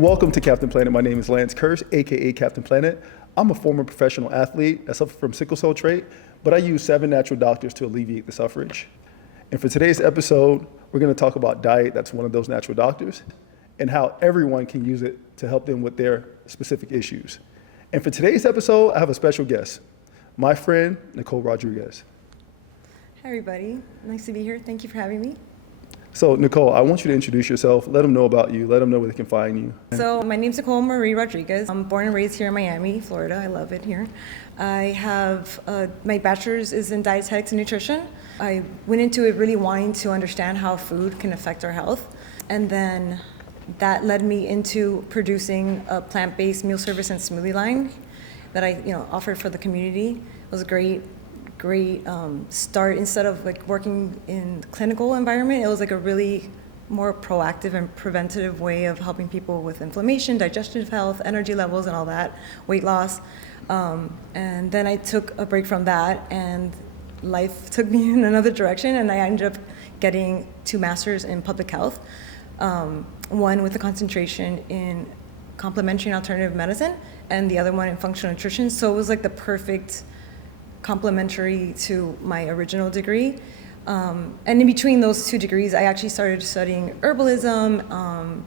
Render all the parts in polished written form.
Welcome to Captain Planet. My name is Lance Kirsch, aka Captain Planet. I'm a former professional athlete that suffered from sickle cell trait, but I use 7 natural doctors to alleviate the suffrage. And for today's episode, we're going to talk about diet that's one of those natural doctors and how everyone can use it to help them with their specific issues. And for today's episode, I have a special guest, my friend, Nicole Rodriguez. Hi, everybody. Nice to be here. Thank you for having me. So, Nicole, I want you to introduce yourself. Let them know about you. Let them know where they can find you. So, my name's Nicole Marie Rodriguez. I'm born and raised here in Miami, Florida. I love it here. I have my bachelor's is in dietetics and nutrition. I went into it really wanting to understand how food can affect our health. And then that led me into producing a plant-based meal service and smoothie line that I offered for the community. It was a great start. Instead of like working in clinical environment, it was like a really more proactive and preventative way of helping people with inflammation, digestive health, energy levels and all that, weight loss. And then I took a break from that and life took me in another direction, and I ended up getting 2 masters in public health, one with a concentration in complementary and alternative medicine and the other one in functional nutrition. So it was like the perfect complementary to my original degree. And in between those 2 degrees, I actually started studying herbalism,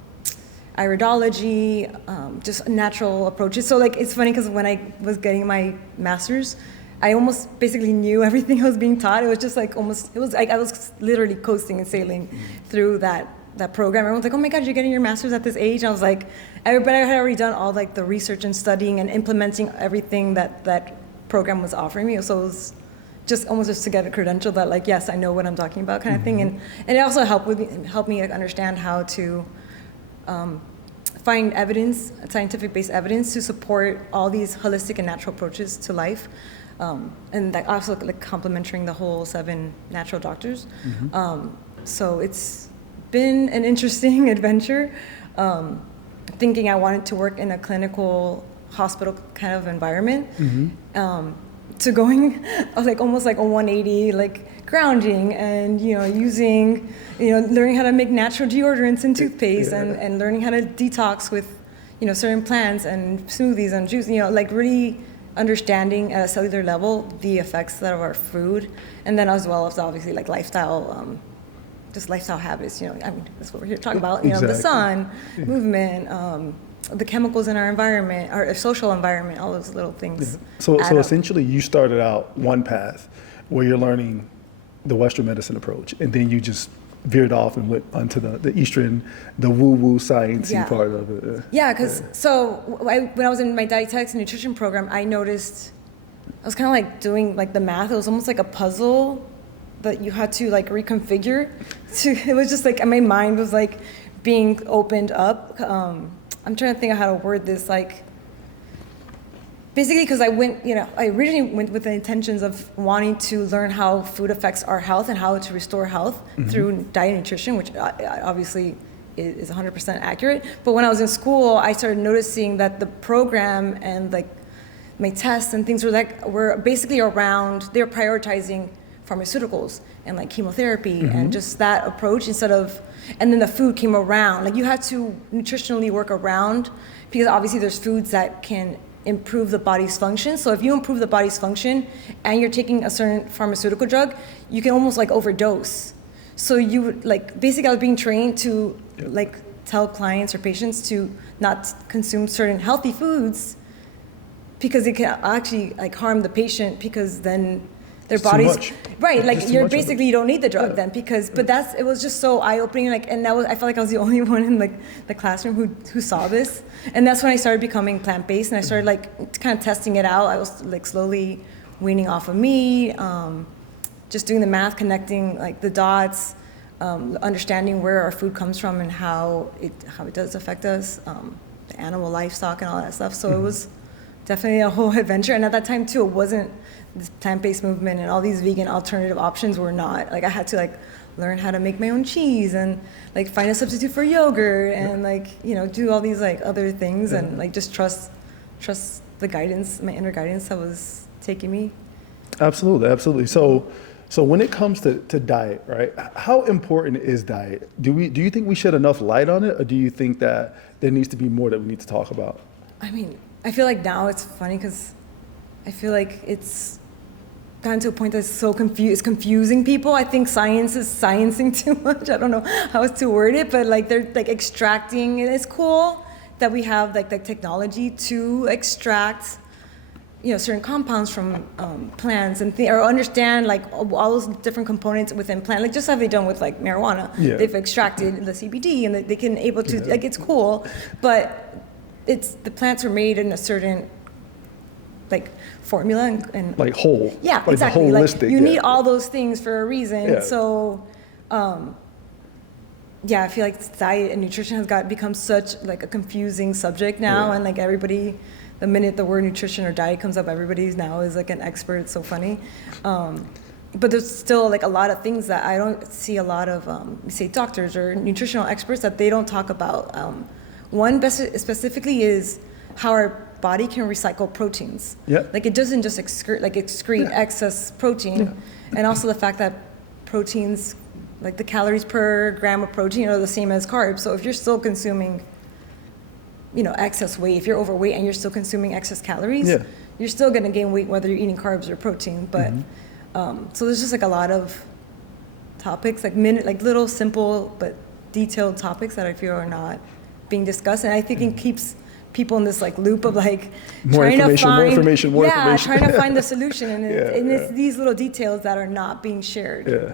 iridology, just natural approaches. So like, it's funny because when I was getting my master's, I almost basically knew everything I was being taught. It was just like almost, it was like I was literally coasting and sailing through that program. Everyone's like, oh my God, you're getting your master's at this age? I was like, everybody had already done all like the research and studying and implementing everything that program was offering me. So it was just almost just to get a credential that like, yes, I know what I'm talking about kind of thing. And it also helped me like, understand how to find evidence, scientific-based evidence to support all these holistic and natural approaches to life. And that also like complementing the whole 7 natural doctors. So it's been an interesting adventure. Thinking I wanted to work in a clinical hospital kind of environment, to going like almost like a 180, like grounding and using, learning how to make natural deodorants and toothpaste, and learning how to detox with certain plants and smoothies and juice, like really understanding at a cellular level the effects of our food, and then as well as obviously like lifestyle, just lifestyle habits. I mean, that's what we're here to talk about. The sun, movement, the chemicals in our environment, our social environment, all those little things. So essentially you started out one path where you're learning the Western medicine approach, and then you just veered off and went onto the Eastern, the woo-woo sciencey part of it. Yeah, because when I was in my dietetics and nutrition program, I noticed I was kind of like doing like the math. It was almost like a puzzle that you had to like reconfigure. It was just like my mind was like being opened up. I'm trying to think of how to word this, like, basically because I originally went with the intentions of wanting to learn how food affects our health and how to restore health through diet and nutrition, which obviously is 100% accurate. But when I was in school, I started noticing that the program and like my tests and things were basically around, they were prioritizing pharmaceuticals and like chemotherapy and just that approach and then the food came around. Like you had to nutritionally work around, because obviously there's foods that can improve the body's function. So if you improve the body's function and you're taking a certain pharmaceutical drug, you can almost like overdose. So you would like, basically I was being trained to like tell clients or patients to not consume certain healthy foods because it can actually like harm the patient, because then their bodies, right? Like you're basically, you don't need the drug then, but it was just so eye-opening. Like, and I felt like I was the only one in like the classroom who saw this. And that's when I started becoming plant-based, and I started like kind of testing it out. I was like slowly weaning off of meat, just doing the math, connecting like the dots, understanding where our food comes from and how it does affect us, the animal livestock and all that stuff. So it was definitely a whole adventure. And at that time too, it wasn't this plant-based movement and all these vegan alternative options were not. Like I had to like learn how to make my own cheese and like find a substitute for yogurt and like, do all these like other things and like just trust the guidance, my inner guidance that was taking me. Absolutely. So So when it comes to diet, right? How important is diet? Do you think we shed enough light on it, or do you think that there needs to be more that we need to talk about? I mean, I feel like now it's funny because I feel like it's gotten to a point that's so it's confusing people. I think science is sciencing too much. I don't know how else to word it, but like they're like extracting, and it's cool that we have like the technology to extract, certain compounds from plants and or understand like all those different components within plant, like just how they've done with like marijuana. Yeah. They've extracted the CBD and they can able to like it's cool, but the plants were made in a certain like formula and like whole. Yeah, like exactly. Holistic, like you need all those things for a reason. Yeah. So, I feel like diet and nutrition has become such like a confusing subject now, and like everybody, the minute the word nutrition or diet comes up, everybody's now is like an expert. It's so funny. But there's still like a lot of things that I don't see a lot of, say doctors or nutritional experts that they don't talk about. One specifically is how our body can recycle proteins. Yeah. Like it doesn't just excrete excess protein, and also the fact that proteins, like the calories per gram of protein, are the same as carbs. So if you're still consuming, excess weight, if you're overweight and you're still consuming excess calories, you're still going to gain weight whether you're eating carbs or protein. But so there's just like a lot of topics, like little simple but detailed topics that I feel are not being discussed, and I think it keeps people in this like loop of like more trying to find information. trying to find the solution, and it's these little details that are not being shared. Yeah.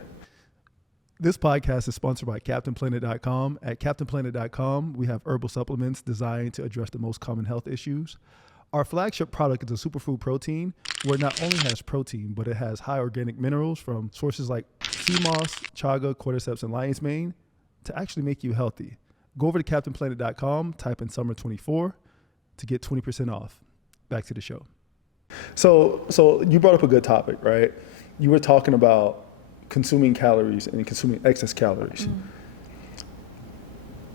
This podcast is sponsored by Kaptainplantit.com. At Kaptainplantit.com, we have herbal supplements designed to address the most common health issues. Our flagship product is a superfood protein, where it not only has protein, but it has high organic minerals from sources like sea moss, chaga, cordyceps, and lion's mane to actually make you healthy. Go over to Kaptainplantit.com, type in summer24 to get 20% off. Back to the show. So you brought up a good topic, right? You were talking about consuming calories and consuming excess calories.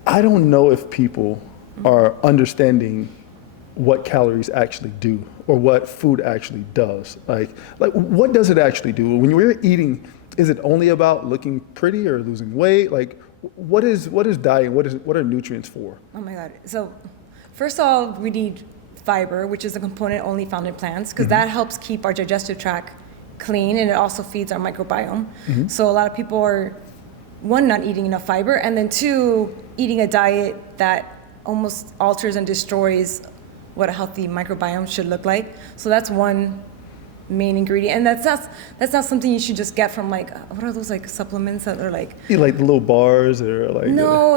I don't know if people are understanding what calories actually do or what food actually does. Like what does it actually do? When you're eating, is it only about looking pretty or losing weight? Like what is diet? What are nutrients for? Oh my God. So first of all, we need fiber, which is a component only found in plants, because that helps keep our digestive tract clean, and it also feeds our microbiome. So a lot of people are, one, not eating enough fiber, and then two, eating a diet that almost alters and destroys what a healthy microbiome should look like. So that's one main ingredient, and that's not something you should just get from like, what are those like supplements that are like, You like the little bars or like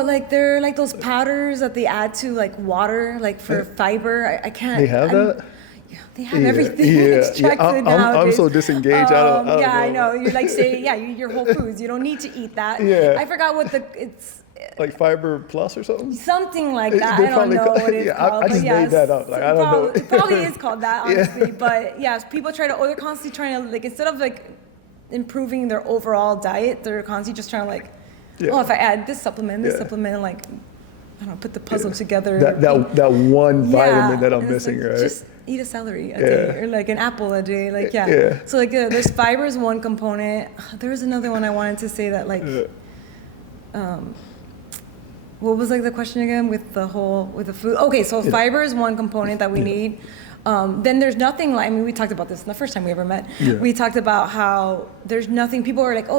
like they're like those powders that they add to like water, like for fiber. I can't. They have that? Yeah, they have everything extracted nowadays. I'm so disengaged. I don't know. I know. You're like saying, you're Whole Foods. You don't need to eat that. Yeah. I forgot what it's. Like Fiber Plus or something? Something like that. I don't know what it's called. I just made that up. Like, I don't know. It probably is called that, honestly. But yeah, people they're constantly trying to, like, instead of like improving their overall diet, they're constantly just trying to like, if I add this supplement, like, I don't know, put the puzzle together. That one vitamin that I'm missing, like, right? Just eat a celery a day, or like an apple a day, like So like there's fiber is one component. There was another one I wanted to say that like, what was like the question again with the food? Okay, so fiber is one component that we need. Then there's nothing like, I mean, we talked about this the first time we ever met. We talked about how there's nothing, people are like,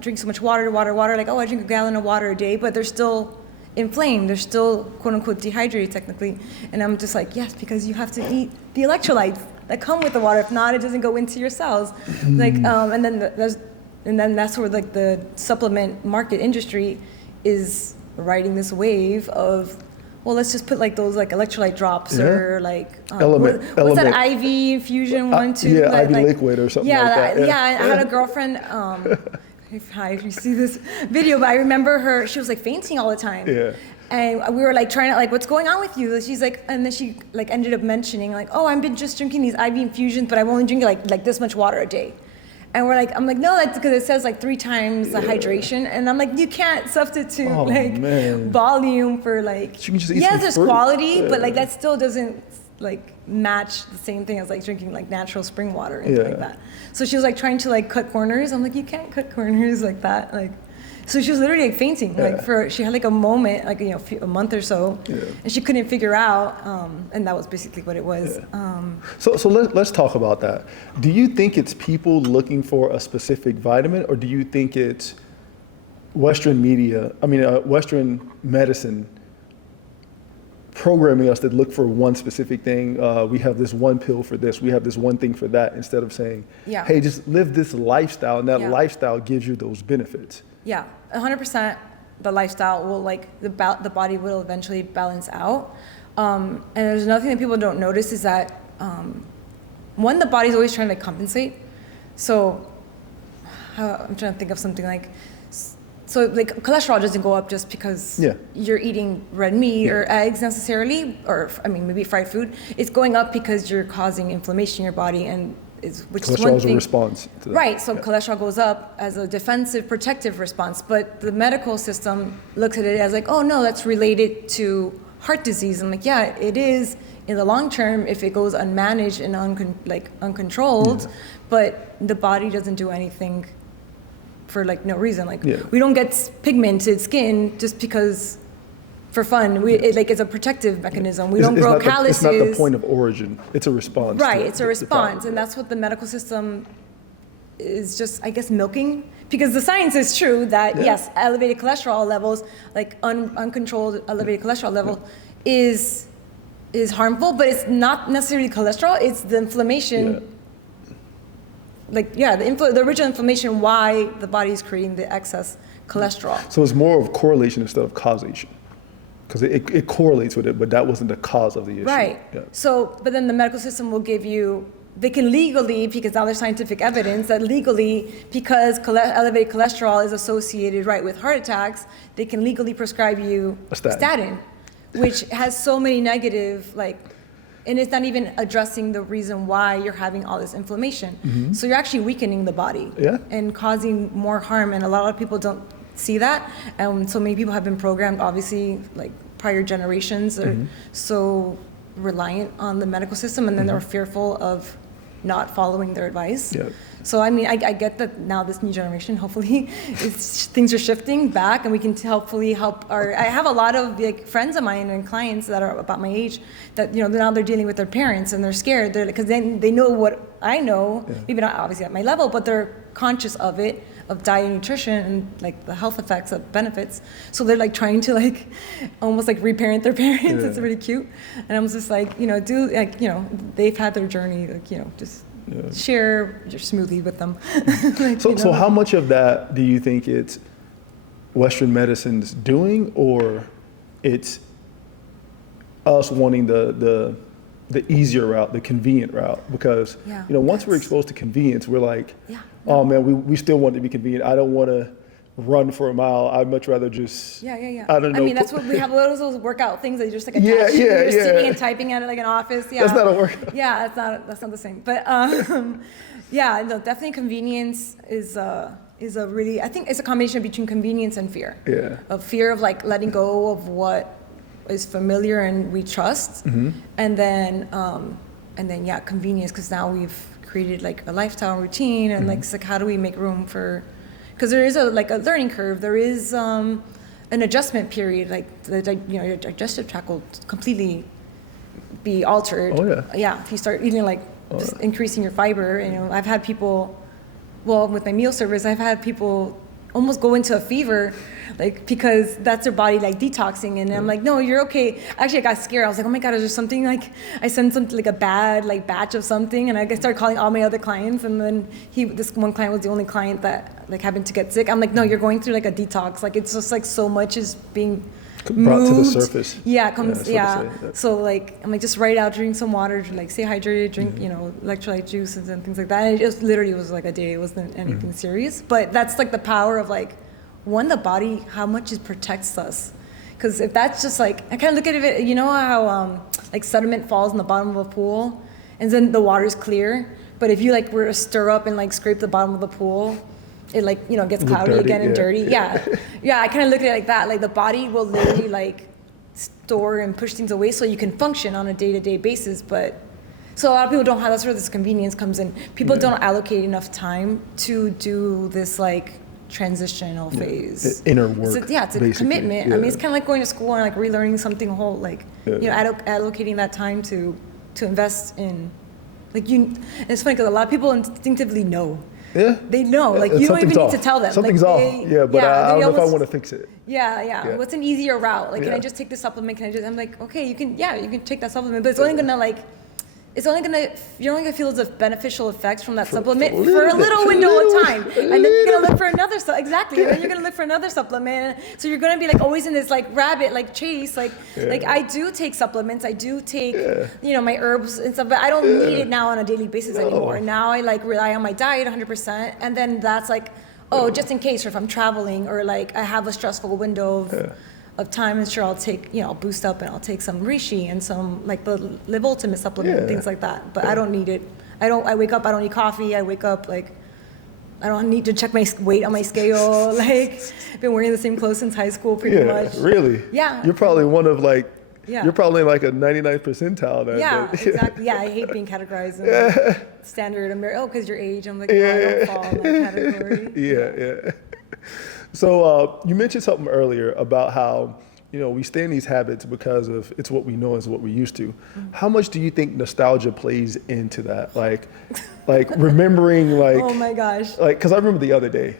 drink so much water, like, I drink a gallon of water a day, but they're still inflamed, they're still quote unquote dehydrated technically. And I'm just like, yes, because you have to eat the electrolytes that come with the water. If not, it doesn't go into your cells. Like, and then that's where like the supplement market industry is riding this wave of, well, let's just put like those like electrolyte drops or like what's that IV infusion one too? IV liquid or something like that. I had a girlfriend. If you see this video, but I remember her. She was like fainting all the time. Yeah. And we were like trying to like, what's going on with you? She's like, and then she like ended up mentioning like, I've been just drinking these IV infusions, but I'm only drinking like this much water a day. And I'm like, no, that's because it says like 3 times the hydration. And I'm like, you can't substitute volume for like, you can just eat some there's fruit. quality, but like that still doesn't like match the same thing as like drinking like natural spring water and like that. So she was like trying to like cut corners. I'm like, you can't cut corners like that. Like, so she was literally like fainting. Like she had like a moment, like, you know, a month or so, and she couldn't figure out. And that was basically what it was. So let's talk about that. Do you think it's people looking for a specific vitamin, or do you think it's Western medicine programming us to look for one specific thing? We have this one pill for this, we have this one thing for that, instead of saying, hey, just live this lifestyle, and that lifestyle gives you those benefits. Yeah, 100%. The lifestyle will, like, the body will eventually balance out. And there's another thing that people don't notice is that, one, the body's always trying to compensate. So I'm trying to think of something like, so like cholesterol doesn't go up just because you're eating red meat or eggs necessarily, or I mean maybe fried food. It's going up because you're causing inflammation in your body, and which is one cholesterol is thing. A response to that. Right. So cholesterol goes up as a defensive, protective response, but the medical system looks at it as like, oh no, that's related to heart disease. I'm like, yeah, it is in the long term if it goes unmanaged and uncontrolled, but the body doesn't do anything for like no reason. Like we don't get pigmented skin just because for fun. It's a protective mechanism. We don't grow calluses. It's not the point of origin. It's a response. Right. It's a response, and that's what the medical system is just, I guess, milking. Because the science is true that yes, elevated cholesterol levels, like uncontrolled elevated cholesterol level, is harmful, but it's not necessarily cholesterol. It's the inflammation. The original inflammation, why the body is creating the excess cholesterol. So it's more of correlation instead of causation, because it correlates with it, but that wasn't the cause of the issue. Right. Yeah. So, but then the medical system will give you, they can legally, because now there's scientific evidence that legally, because elevated cholesterol is associated, with heart attacks, they can legally prescribe you a statin, which has so many negative, and it's not even addressing the reason why you're having all this inflammation. So you're actually weakening the body and causing more harm. And a lot of people don't see that. And so many people have been programmed, obviously, like prior generations are so reliant on the medical system, and then they're fearful of not following their advice. So I mean, I get that now this new generation, hopefully, things are shifting back, and we can hopefully help I have a lot of friends of mine and clients that are about my age that now they're dealing with their parents, and they're scared. They're because then they know what I know, maybe not obviously at my level, but they're conscious of it, of diet and nutrition and the health effects of benefits. So they're trying to almost reparent their parents. It's really cute. And I'm just they've had their journey, just share your smoothie with them. So how much of that do you think it's Western medicine's doing, or it's us wanting the easier route, the convenient route? Because once we're exposed to convenience, we're like, oh man, we still want it to be convenient. I don't want to run for a mile. I'd much rather just I don't know. I mean, that's what we have. Those workout things that you just attach. You're sitting and typing at it like an office. That's not a workout. That's not the same. But definitely convenience is a really, I think it's a combination between convenience and fear. Of fear of letting go of what is familiar and we trust, and then convenience, because now we've created a lifestyle routine, and it's how do we make room for, because there is a learning curve, there is an adjustment period, your digestive tract will completely be altered. If you start eating just increasing your fiber. I've had people, with my meal service, I've had people almost go into a fever, because that's their body detoxing, and I'm like, no, you're okay. Actually, I got scared. I was like, oh my God, is there something I sent something a bad batch of something, and I started calling all my other clients, and then this one client was the only client that happened to get sick. I'm like, no, you're going through a detox. It's just so much is being brought moved to the surface. So I'm just write out, drink some water, stay hydrated, drink electrolyte juices and things like that. And it just literally was a day. It wasn't anything serious, but that's the power of one, the body, how much it protects us. Because if that's just I kind of look at it, how sediment falls in the bottom of a pool, and then the water's clear. But if you were to stir up and scrape the bottom of the pool, it gets cloudy again and dirty. I kind of look at it like that. The body will literally store and push things away so you can function on a day-to-day basis. But so a lot of people don't have, that's where this convenience comes in. People don't allocate enough time to do this like transitional phase. Inner work. It's a commitment. I mean, it's kind of like going to school and like relearning something whole, like, allocating that time to invest in, like and it's funny because a lot of people instinctively know. Yeah. They know, like you don't even need to tell them. Something's like, off. But I don't know if I want to fix it. Yeah. What's an easier route? Like, can I just take this supplement? I'm like, okay, you can take that supplement, but it's only gonna like, you're only gonna feel the beneficial effects from that supplement for a little window of time, and then you're gonna look for another and then you're gonna look for another supplement. So you're gonna be like always in this like rabbit like chase. Like I do take supplements, I do take my herbs and stuff, but I don't need it now on a daily basis anymore. Now I like rely on my diet 100%, and then that's like just in case, or if I'm traveling or like I have a stressful window of time, and sure I'll take, I'll boost up and I'll take some reishi and some like the Live Ultimate supplement, things like that. But I don't need it. I wake up, I don't need coffee. I wake up like, I don't need to check my weight on my scale. Like I've been wearing the same clothes since high school pretty much. Really? Yeah. You're probably one of like, you're probably like a 99th percentile. Exactly. Yeah, I hate being categorized in like standard American. Because your age. I'm like, no, I don't fall in that category. So you mentioned something earlier about how, we stay in these habits because of it's what we know, it's what we're used to. How much do you think nostalgia plays into that? Like remembering like, oh my gosh. Like, because I remember the other day,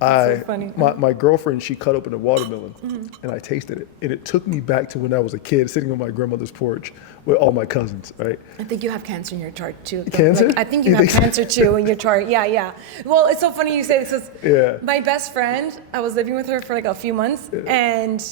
so funny. My girlfriend, she cut open a watermelon and I tasted it. And it took me back to when I was a kid sitting on my grandmother's porch with all my cousins, right? I think you have cancer in your chart too. Cancer? Like, I think you have cancer too in your chart. Yeah. Well, it's so funny you say this because my best friend, I was living with her for like a few months and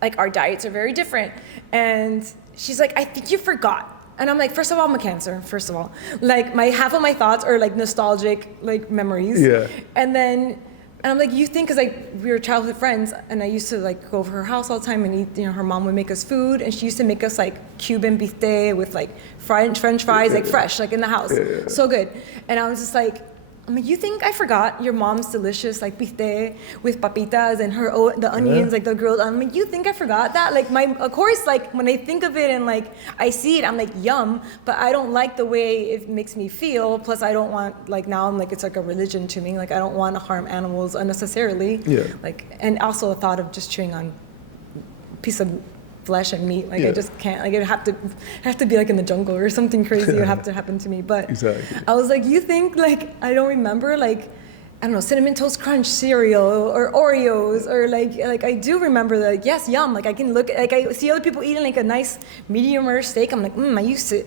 like our diets are very different. And she's like, I think you forgot. And I'm like, first of all, I'm a Cancer, first of all. Like half of my thoughts are like nostalgic, like memories. Yeah. And I'm like, you think, because we were childhood friends, and I used to like go over her house all the time and eat, her mom would make us food, and she used to make us like Cuban bistec with like French fries, like fresh, like in the house. So good. And I was just like, you think I forgot your mom's delicious like bistec with papitas and the onions, like the grilled. I'm like, you think I forgot that? Like of course, like when I think of it and like I see it, I'm like, yum. But I don't like the way it makes me feel. Plus, I don't want like now I'm like it's like a religion to me. Like I don't want to harm animals unnecessarily. Like and also a thought of just chewing on a piece of flesh and meat, like I just can't, like it have to be like in the jungle or something crazy would have to happen to me. But I was like, you think like I don't remember like I don't know, Cinnamon Toast Crunch cereal or Oreos or like I do remember that, yes, yum. Like I can look, like I see other people eating like a nice medium rare steak. I'm like, I used to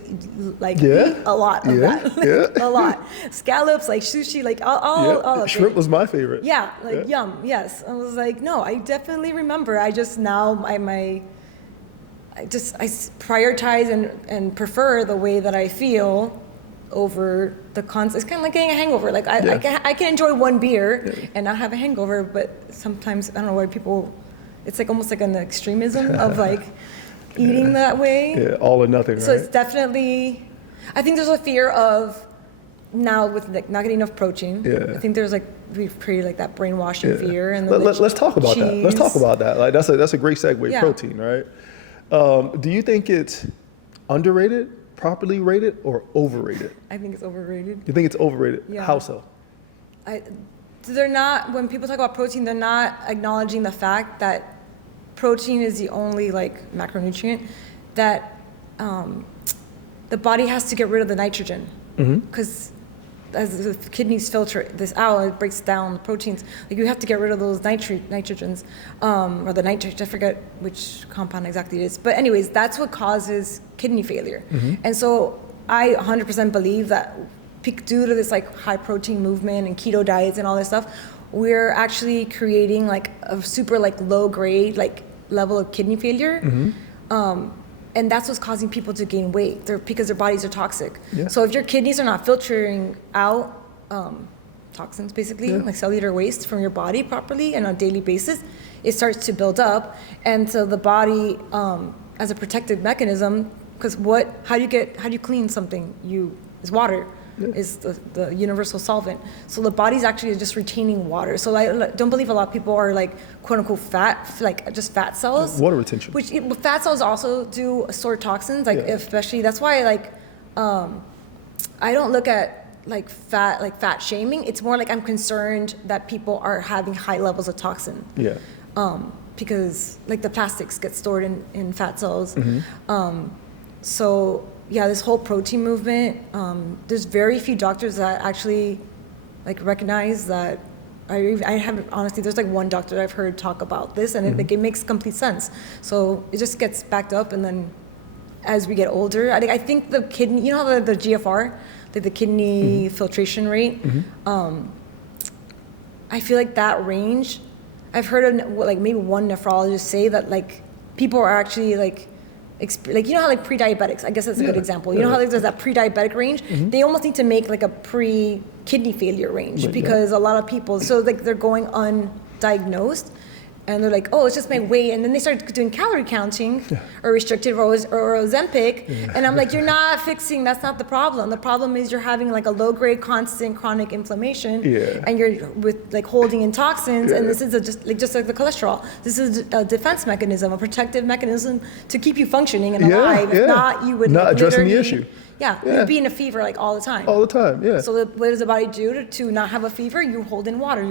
like eat a lot of that. Like, a lot. Scallops, like sushi, like all of Shrimp it. was my favorite. Yeah, like yum, yes. I was like, no, I definitely remember. I just now, I prioritize and prefer the way that I feel over the concept. It's kind of like getting a hangover. Like I can enjoy one beer and not have a hangover, but sometimes I don't know why people. It's like almost like an extremism of like eating that way. Yeah, all or nothing. So right? it's definitely. I think there's a fear of now with like not getting enough protein. I think there's like we've created like that brainwashing fear. And let's talk about that. Let's talk about that. Like that's a great segue. Protein, right? Do you think it's underrated, properly rated, or overrated? I think it's overrated. You think it's overrated? Yeah. How so? They're not, when people talk about protein, they're not acknowledging the fact that protein is the only like macronutrient that the body has to get rid of the nitrogen. Because as the kidneys filter this out, it breaks down the proteins. Like you have to get rid of those nitrogens, or the nitrates. I forget which compound exactly it is. But anyways, that's what causes kidney failure. And so I 100% believe that due to this like high protein movement and keto diets and all this stuff, we're actually creating like a super like low grade like level of kidney failure. And that's what's causing people to gain weight. Because their bodies are toxic. So if your kidneys are not filtering out toxins, basically, like cellular waste from your body properly and on a daily basis, it starts to build up. And so the body, as a protective mechanism, because how do you clean something? Is water. is the universal solvent. So the body's actually just retaining water. So I don't believe a lot of people are like quote unquote fat, like just fat cells. Water retention. Which fat cells also do store toxins, like especially, that's why like, I don't look at like fat shaming. It's more like I'm concerned that people are having high levels of toxin. Yeah. Because like the plastics get stored in fat cells. So yeah, this whole protein movement, there's very few doctors that actually like recognize that. I haven't, honestly, there's like one doctor that I've heard talk about this, and it makes complete sense. So it just gets backed up, and then as we get older, I think the kidney, you know how the GFR, like the kidney filtration rate, I feel like that range, I've heard of like maybe one nephrologist say that like people are actually like you know how like pre-diabetics, I guess that's a good example. You know how like there's that pre-diabetic range? They almost need to make like a pre-kidney failure range because a lot of people, so like they're going undiagnosed. And they're like, oh, it's just my weight. And then they start doing calorie counting or restrictive or Ozempic. And I'm like, you're not fixing, that's not the problem. The problem is you're having like a low grade, constant chronic inflammation. And you're with like holding in toxins. And this is just like the cholesterol. This is a defense mechanism, a protective mechanism to keep you functioning and alive. If not, you would not addressing the issue. You'd be in a fever like all the time. All the time, So what does the body do to not have a fever? You hold in water,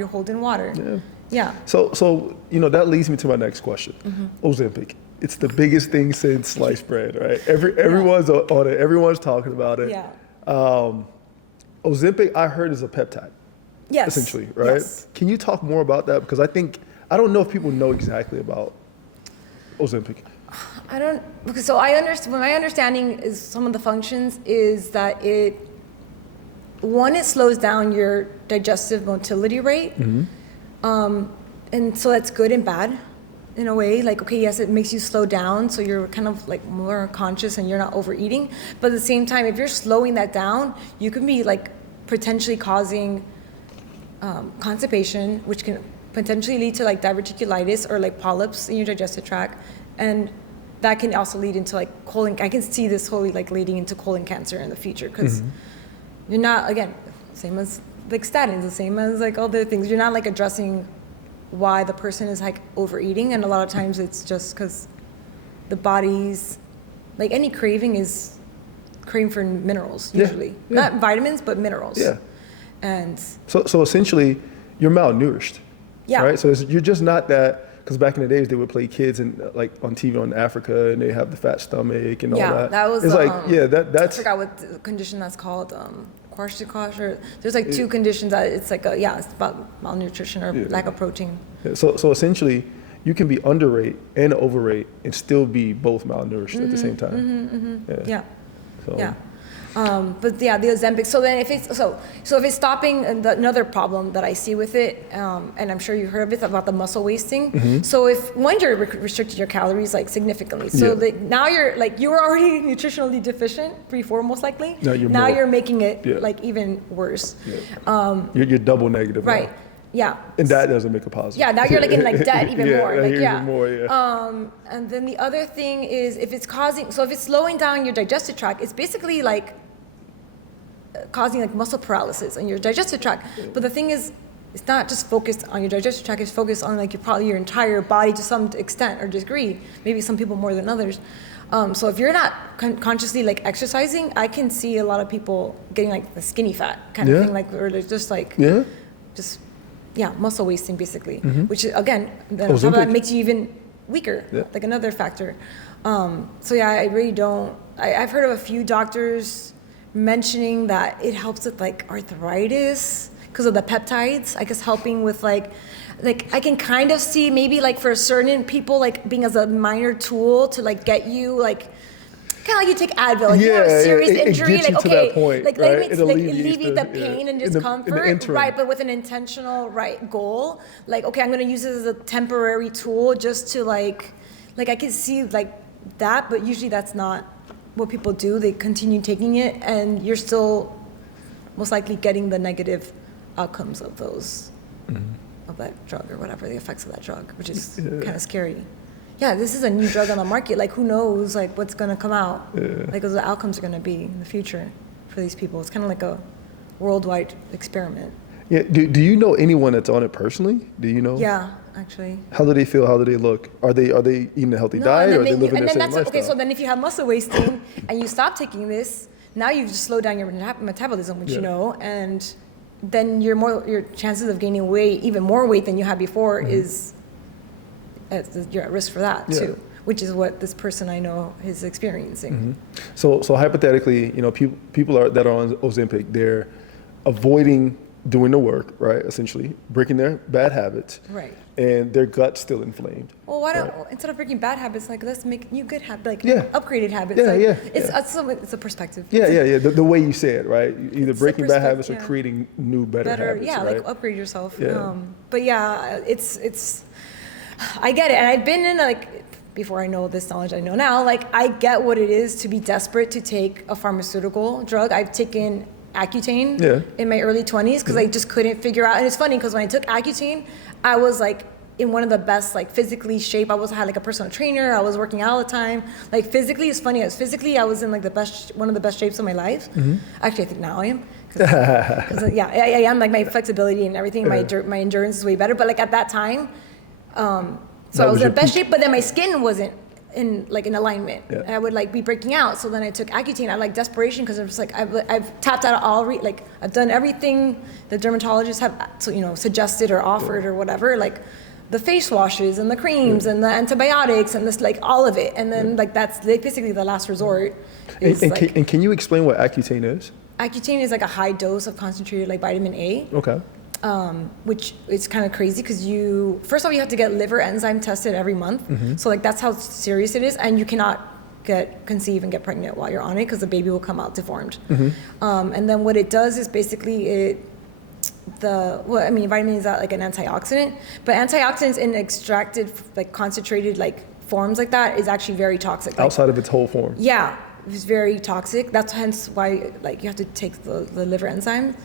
So you know, that leads me to my next question. Ozempic. It's the biggest thing since sliced bread, right? Everyone's on it. Everyone's talking about it. Ozempic, I heard, is a peptide. Essentially, right? Can you talk more about that? Because I don't know if people know exactly about Ozempic. So my understanding is some of the functions is that it slows down your digestive motility rate. And so that's good and bad in a way. Like, okay, yes, it makes you slow down, so you're kind of like more conscious and you're not overeating. But at the same time, if you're slowing that down, you can be like potentially causing constipation, which can potentially lead to like diverticulitis or like polyps in your digestive tract. And that can also lead into like colon. I can see this wholly like leading into colon cancer in the future because you're not, again, same as like statins, the same as like all the things. You're not like addressing why the person is like overeating, and a lot of times it's just because the body's like any craving is craving for minerals usually, not vitamins but minerals. And so essentially, you're malnourished. Right. So you're just not that. Because back in the days, they would play kids and like on TV on Africa, and they have the fat stomach and all that. That was it's that's. I forgot what the condition that's called. Kwashiorkor, or there's like two conditions that it's like it's about malnutrition or lack of protein. So essentially, you can be underweight and overweight and still be both malnourished at the same time. But the Ozempic. So then if it's stopping, another problem that I see with it, and I'm sure you heard of it, about the muscle wasting. So if when you're restricting your calories like significantly, so now you're like, you were already nutritionally deficient before, most likely. Now you're making it like even worse. You're double negative. Right. Now. And that doesn't make a positive. Now you're like in like debt even more. Like even more. And then the other thing is if it's slowing down your digestive tract, it's basically like causing like muscle paralysis in your digestive tract. But the thing is, it's not just focused on your digestive tract, it's focused on like your entire body to some extent or degree, maybe some people more than others. So if you're not consciously like exercising, I can see a lot of people getting like the skinny fat kind of thing, like, or they're just like, muscle wasting basically, which again, then on top of that makes you even weaker, like another factor. I really don't, I've heard of a few doctors mentioning that it helps with like arthritis because of the peptides, I guess helping with like I can kind of see maybe like for certain people like being as a minor tool to like get you like kind of like you take Advil, like you have a serious injury, like okay, point, like right? let me like alleviate the pain and discomfort, right? But with an intentional goal, like okay, I'm gonna use it as a temporary tool just to like I can see like that, but usually that's not what people do. They continue taking it, and you're still most likely getting the negative outcomes of those of that drug or whatever, the effects of that drug, which is kind of scary. This is a new drug on the market. Like who knows like what's gonna come out? Like what the outcomes are gonna be in the future for these people. It's kind of like a worldwide experiment. Yeah. Do you know anyone that's on it personally? Do you know? Yeah, actually. How do they feel? How do they look? Are they eating a healthy diet, or are they living their same lifestyle? Okay, so then if you have muscle wasting and you stop taking this, now you've just slowed down your metabolism, which you know, and then your chances of gaining weight, even more weight than you had before, is you're at risk for that too, which is what this person I know is experiencing. So hypothetically, people that are on Ozempic, they're avoiding doing the work, right? Essentially, breaking their bad habits, right? And their gut's still inflamed. Well, why don't instead of breaking bad habits, like let's make new good habits, like upgraded habits. It's a perspective. The way you say it, right? Either breaking bad habits or creating new, better habits. Yeah, right? like upgrade yourself. But yeah, it's. I get it, and I've been in before I know this knowledge I know now. Like I get what it is to be desperate to take a physical drug. I've taken Accutane in my early 20s because I just couldn't figure out. And it's funny because when I took Accutane, I was like in one of the best physically shape. I had like a personal trainer. I was working out all the time. Like physically, it's funny. I was in like one of the best shapes of my life. Actually, I think now I am. Cause I am like my flexibility and everything. My endurance is way better. But like at that time, so I was in the best shape. But then my skin wasn't in alignment. And I would be breaking out. So then I took Accutane out of desperation because I was I've tapped out all I've done everything the dermatologists have suggested or offered or whatever, the face washes and the creams and the antibiotics and this all of it. And then that's basically the last resort. And can you explain what Accutane is? Accutane is a high dose of concentrated vitamin A. Okay. Which is kind of crazy because first of all, you have to get liver enzyme tested every month. So that's how serious it is. And you cannot conceive and get pregnant while you're on it because the baby will come out deformed. And then what it does is basically vitamin is an antioxidant, but antioxidants in extracted, concentrated, forms like that is actually very toxic. Outside of its whole form. Yeah, it's very toxic. That's hence why you have to take the liver enzyme.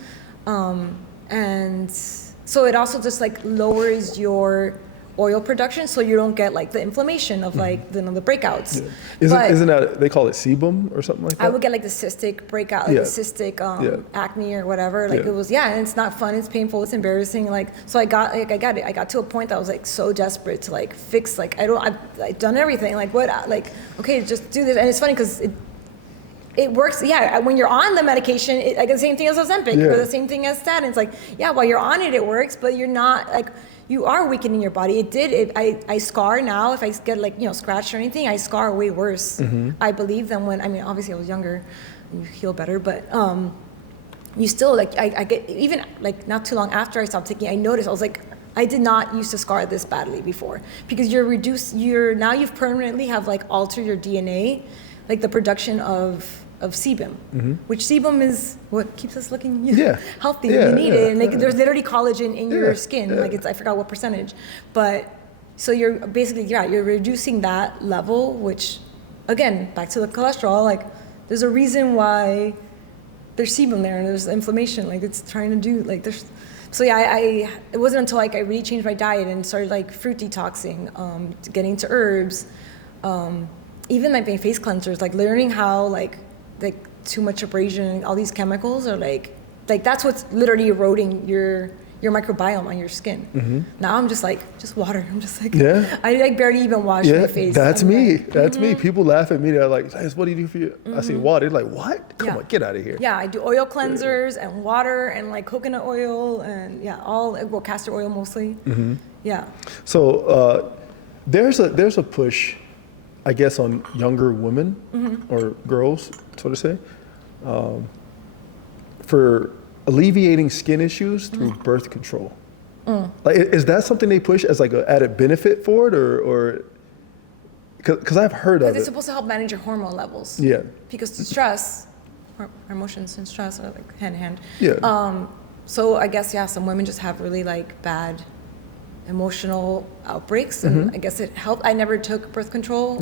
And so it also just lowers your oil production, so you don't get the inflammation of the breakouts. Isn't that they call it sebum or something like that? I would get the cystic breakout, the cystic acne or whatever. It was and it's not fun. It's painful. It's embarrassing. So I got it. I got to a point that I was so desperate to fix. I've done everything. Okay, just do this. And it's funny because it works, when you're on the medication, the same thing as Ozempic, or the same thing as statins. While you're on it, it works, but you're not, you are weakening your body. I scar now. If I get scratched or anything, I scar way worse, I believe, than when, obviously I was younger, you heal better, but you still, I get, even not too long after I stopped taking, I noticed, I was I did not used to scar this badly before, because now you've permanently have altered your DNA, the production of sebum, which sebum is what keeps us looking healthy. You need it, and there's literally collagen in your skin. I forgot what percentage, but so you're basically you're reducing that level. Which, again, back to the cholesterol. There's a reason why there's sebum there, and there's inflammation. It's trying to do there's. So it wasn't until I really changed my diet and started fruit detoxing, getting into herbs. Even my face cleansers, learning how too much abrasion, all these chemicals are that's what's literally eroding your microbiome on your skin. Now I'm just water. I'm just I barely even wash my face. That's me. That's me. People laugh at me. They're like, "What do you do for your?" I say water. They're like, "What? Come on, get out of here." Yeah, I do oil cleansers and water and coconut oil and castor oil mostly. Yeah. So there's a push, I guess, on younger women or girls, so to say, for alleviating skin issues through birth control. Is that something they push as an added benefit for it, or because I've heard of it? Because it's supposed to help manage your hormone levels. Yeah. Because stress, our emotions and stress are hand in hand. Yeah. So I guess some women just have really bad emotional outbreaks, and I guess it helped. I never took birth control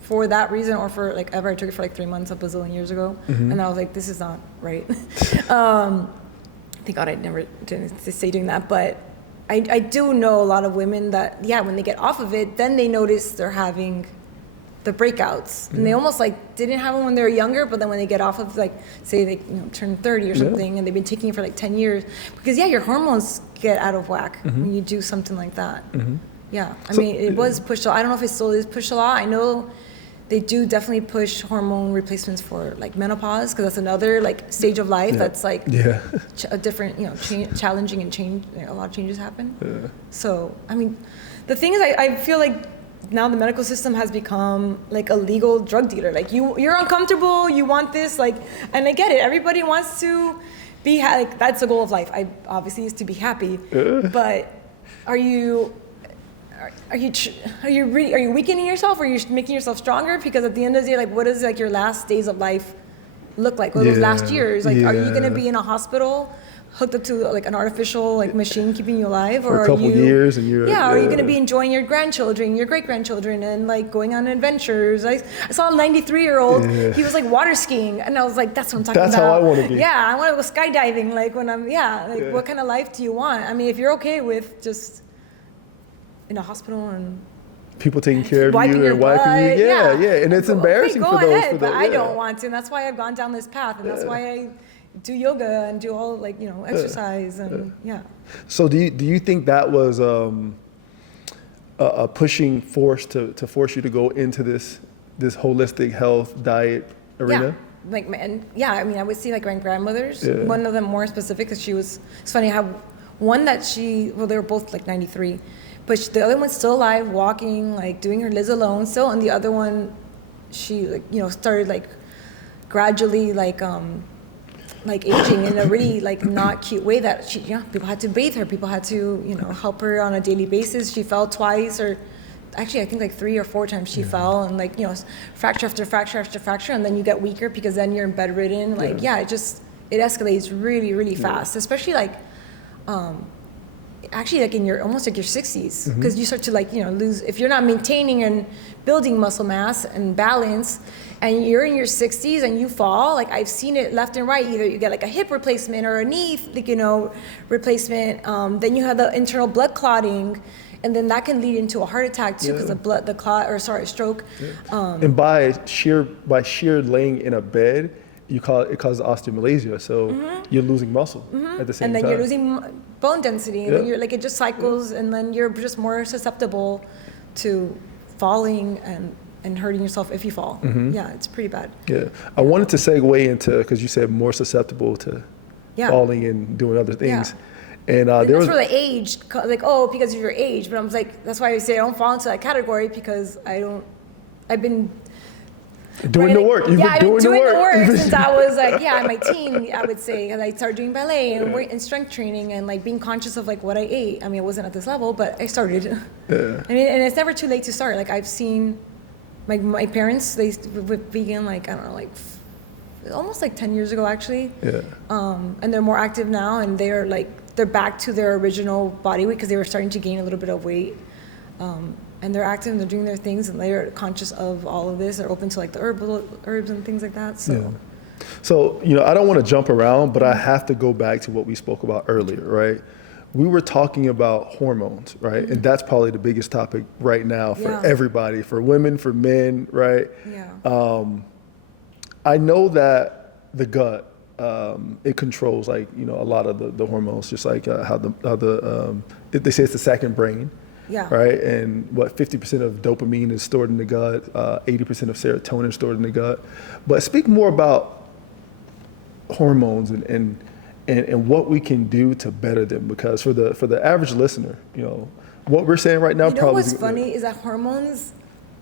for that reason, or for ever. I took it for 3 months a bazillion years ago, and I was this is not right. Thank God I never didn't stay doing that, but I do know a lot of women that when they get off of it, then they notice they're having the breakouts, and they almost like didn't have them when they were younger, but then when they get off of, like, say they turn 30 or something, and they've been taking it for like 10 years, because your hormones get out of whack when you do something like that. Yeah, I mean, it was pushed. I don't know if it still is pushed a lot. I know they do definitely push hormone replacements for like menopause, because that's another like stage of life that's like a different, challenging and change. A lot of changes happen. So I mean, the thing is, I feel like now the medical system has become like a legal drug dealer. Like you're uncomfortable, you want this, like, and I get it. Everybody wants to be like, that's the goal of life. I obviously is to be happy, but are you weakening yourself, or are you making yourself stronger? Because at the end of the day, like, what does like your last days of life look like? Or those last years, like, are you going to be in a hospital hooked up to like an artificial like machine keeping you alive, or for a couple years, and you're are you going to be enjoying your grandchildren, your great grandchildren, and like going on adventures? I saw a 93-year-old. He was like water skiing, and I was like, that's what I'm talking about. That's how I want to be. Yeah, I want to go skydiving. Like when I'm what kind of life do you want? I mean, if you're okay with just in a hospital and people taking care of you and wiping you, and it's embarrassing go for those. Ahead, but I don't want to, and that's why I've gone down this path, and that's why I do yoga and do all like exercise and So do you think that was a pushing force to force you to go into this holistic health diet arena? I mean, I would see like my grandmothers. One of them more specific, because it's funny how one that they were both like 93. But the other one's still alive, walking, like doing her Liz alone still, and the other one, she like started like gradually like aging in a really like not cute way, that people had to bathe her, people had to help her on a daily basis. She fell twice, or actually I think like 3 or 4 times she fell, and like fracture after fracture after fracture, and then you get weaker because then you're bedridden. Like it escalates really really fast, especially like actually like in almost like your 60s, because you start to like lose, if you're not maintaining and building muscle mass and balance, and you're in your 60s and you fall. Like I've seen it left and right. Either you get like a hip replacement or a knee replacement, then you have the internal blood clotting, and then that can lead into a heart attack too, because stroke. And by sheer laying in a bed, it causes osteomalacia, so you're losing muscle at the same time. And then you're losing bone density, and then you're like, it just cycles, and then you're just more susceptible to falling and hurting yourself if you fall. Yeah, it's pretty bad. Yeah, I wanted to segue into, because you said more susceptible to falling and doing other things. And that's for the age, like, because of your age. But I'm like, that's why I say I don't fall into that category, because I've been doing the work. You've been doing the work since I was like, in my teen, I would say. And I started doing ballet and strength training, and like being conscious of like what I ate. I mean, it wasn't at this level, but I started. I mean, and it's never too late to start. Like I've seen my parents, they were vegan, like, I don't know, like almost like 10 years ago actually. And they're more active now, and they're back to their original body weight, because they were starting to gain a little bit of weight. And they're active, and they're doing their things, and they're conscious of all of this. They're open to like the herbs and things like that. So I don't want to jump around, but I have to go back to what we spoke about earlier, right? We were talking about hormones, right? And that's probably the biggest topic right now for everybody, for women, for men, right? I know that the gut, it controls like a lot of the hormones, just like how they say it's the second brain. Right, and 50% of dopamine is stored in the gut, 80% of serotonin is stored in the gut. But speak more about hormones and what we can do to better them, because for the average listener, what we're saying right now probably. What's funny is that hormones,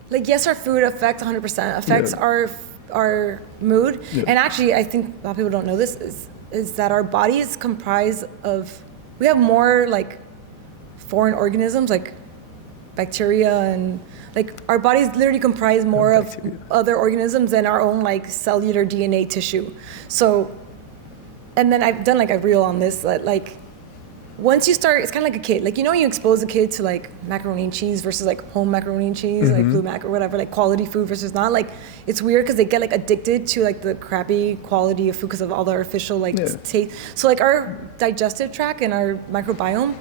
like, yes, our food affects 100%, affects our mood, and actually I think a lot of people don't know this is that our body is comprised of, we have more like foreign organisms like bacteria, and like our bodies literally comprise more of other organisms than our own like cellular DNA tissue. So, and then I've done like a reel on this, that like once you start, it's kind of like a kid. Like, you expose a kid to like macaroni and cheese versus like home macaroni and cheese, like Blue Mac or whatever, like quality food versus not. Like, it's weird because they get like addicted to like the crappy quality of food because of all the artificial like taste. So like our digestive tract and our microbiome,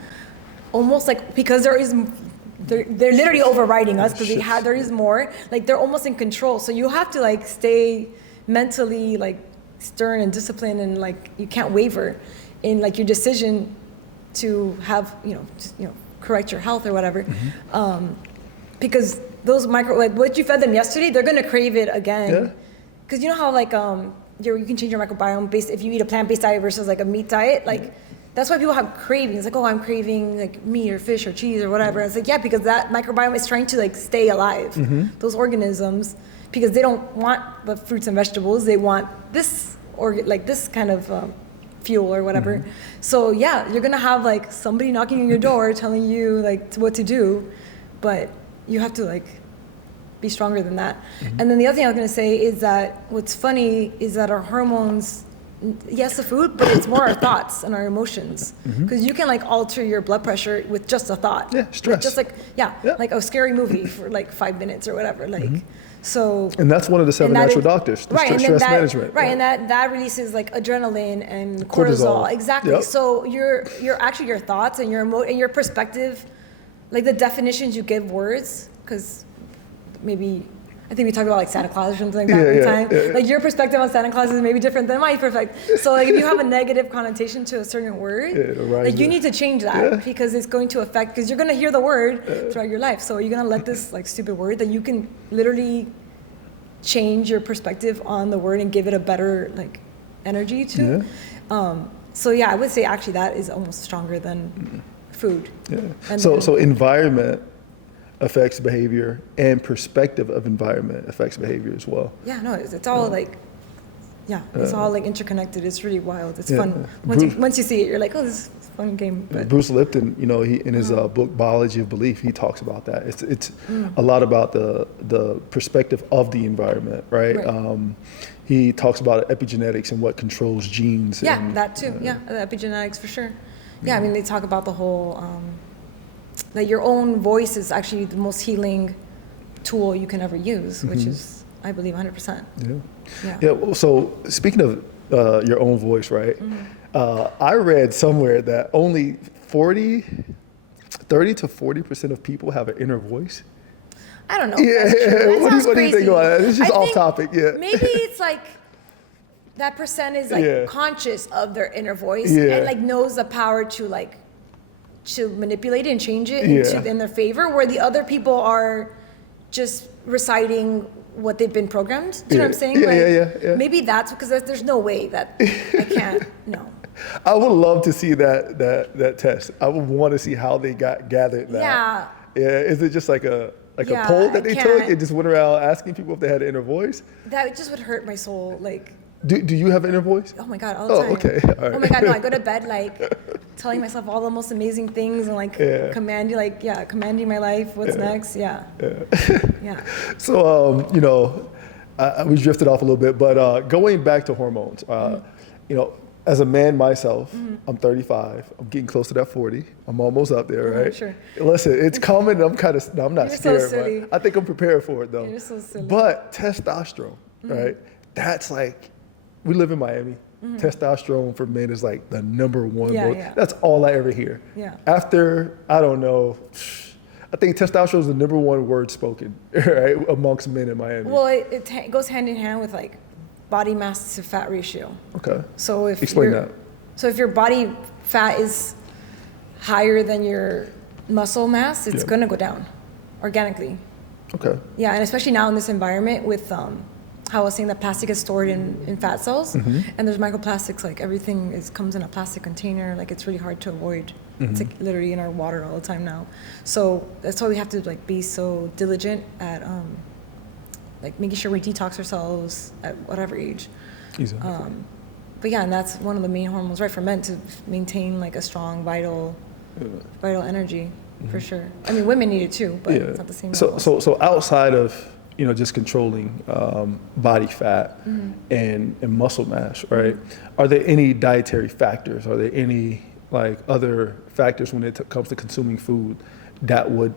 almost like, because there is they're literally overriding us because there is more. Like they're almost in control. So you have to like stay mentally like stern and disciplined, and like you can't waver in like your decision to have correct your health or whatever, because those like what you fed them yesterday, they're gonna crave it again. Because you know how like you can change your microbiome based if you eat a plant-based diet versus like a meat diet, like. That's why people have cravings. Like, oh, I'm craving like meat or fish or cheese or whatever. It's like, yeah, because that microbiome is trying to like stay alive. Those organisms, because they don't want the fruits and vegetables. They want this like this kind of fuel or whatever. So yeah, you're gonna have like somebody knocking on your door telling you like what to do, but you have to like be stronger than that. And then the other thing I was gonna say is that what's funny is that our hormones. Yes, the food, but it's more our thoughts and our emotions. Because you can like alter your blood pressure with just a thought. Yeah, stress. Just like like a scary movie for like 5 minutes or whatever. Like so. And that's one of the 7 natural doctors. Stress management. Right, and that releases like adrenaline and cortisol. Exactly. Yep. So your actually your thoughts and your perspective, like the definitions you give words, because maybe. I think we talked about like Santa Claus or something like that one time. Like your perspective on Santa Claus is maybe different than my perspective. So like if you have a negative connotation to a certain word, like you need to change that because it's going to affect, because you're going to hear the word throughout your life. So you're going to let this like stupid word that you can literally change your perspective on the word and give it a better like energy to. So yeah, I would say actually that is almost stronger than food. So environment affects behavior, and perspective of environment affects behavior as well. Yeah, no, it's all like, it's all like interconnected. It's really wild. It's fun. Once you see it, you're like, oh, this is a fun game. But. Bruce Lipton, he in his book Biology of Belief, he talks about that. It's a lot about the perspective of the environment, right? He talks about epigenetics and what controls genes. Yeah, and, that too. The epigenetics for sure. Yeah, I mean, they talk about the whole. That your own voice is actually the most healing tool you can ever use, which is, I believe, 100%. Yeah. So speaking of your own voice, right? I read somewhere that only 30 to 40% of people have an inner voice. I don't know. If that's true. What do you think about that? It's just off topic. Yeah. Maybe it's like that percent is like conscious of their inner voice and like knows the power to manipulate it and change it in their favor, where the other people are just reciting what they've been programmed. Do you know what I'm saying? Yeah. Maybe that's because there's no way that I can't. No. I would love to see that test. I would want to see how they gathered that. Yeah. Is it just like a poll that they took and just went around asking people if they had an inner voice? That just would hurt my soul. Like. Do you have an inner voice? Oh my God, all the time. Oh, okay. All right. Oh my God, no, I go to bed like telling myself all the most amazing things and like commanding my life. What's next? Yeah. So, we drifted off a little bit, but going back to hormones, as a man myself, I'm 35. I'm getting close to that 40. I'm almost up there, right? Sure. Listen, it's coming. I'm not You're scared. So silly. But I think I'm prepared for it though. You're so silly. But testosterone, right? That's like, we live in Miami. Testosterone for men is like the number one word. That's all I ever hear. After, I don't know, I think testosterone is the number one word spoken, right, amongst men in Miami. Well, it goes hand in hand with like body mass to fat ratio. Okay. So Explain that. So if your body fat is higher than your muscle mass, it's gonna go down organically. Okay. Yeah, and especially now in this environment with how I was saying that plastic is stored in fat cells, and there's microplastics. Like everything comes in a plastic container. Like it's really hard to avoid. It's like literally in our water all the time now. So that's why we have to like be so diligent at like making sure we detox ourselves at whatever age. Exactly. But yeah, and that's one of the main hormones, right, for men to maintain like a strong, vital energy, for sure. I mean, women need it too, but it's not the same. So outside of just controlling body fat and muscle mass, right? Are there any dietary factors? Are there any like other factors when it comes to consuming food that would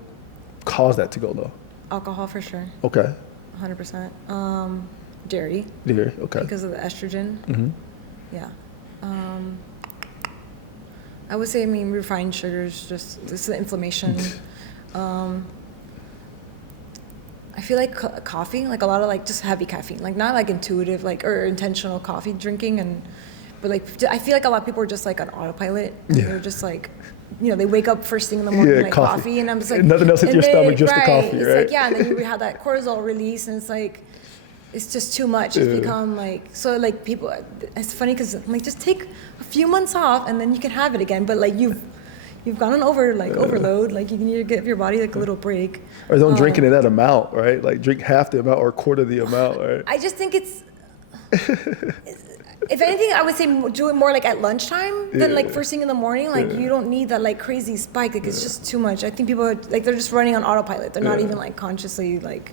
cause that to go low? Alcohol for sure. Okay. 100%. Dairy. Dairy, okay. Because of the estrogen. Yeah. I would say, refined sugars, just the inflammation. I feel like coffee, like a lot of like just heavy caffeine, like not like intuitive, like or intentional coffee drinking, but like I feel like a lot of people are just like on autopilot. And they're just like, they wake up first thing in the morning like coffee, and I'm just like nothing else hits your stomach, just the coffee, it's right? like and then you have that cortisol release, and it's like it's just too much. It's become like so like people. It's funny because like just take a few months off, and then you can have it again. But like you've gone over like overload. Like you need to give your body like a little break. Or don't drink it in that amount, right? Like drink half the amount or a quarter the amount, right? I just think it's. If anything, I would say do it more like at lunchtime than like first thing in the morning. Like you don't need that like crazy spike. Like it's just too much. I think people are, like they're just running on autopilot. They're not even like consciously like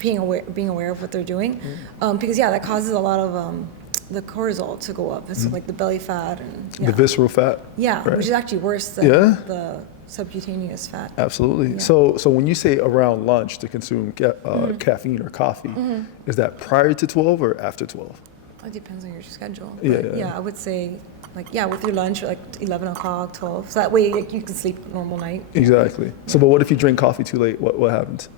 being aware of what they're doing, because that causes a lot of the cortisol to go up. So like the belly fat and the visceral fat. Yeah, right? Which is actually worse than the subcutaneous fat. Absolutely. Yeah. So when you say around lunch to consume caffeine or coffee, is that prior to 12 or after 12? It depends on your schedule. Yeah, I would say like with your lunch like 11 o'clock, 12. So that way like, you can sleep a normal night. Exactly. So but what if you drink coffee too late? What happens?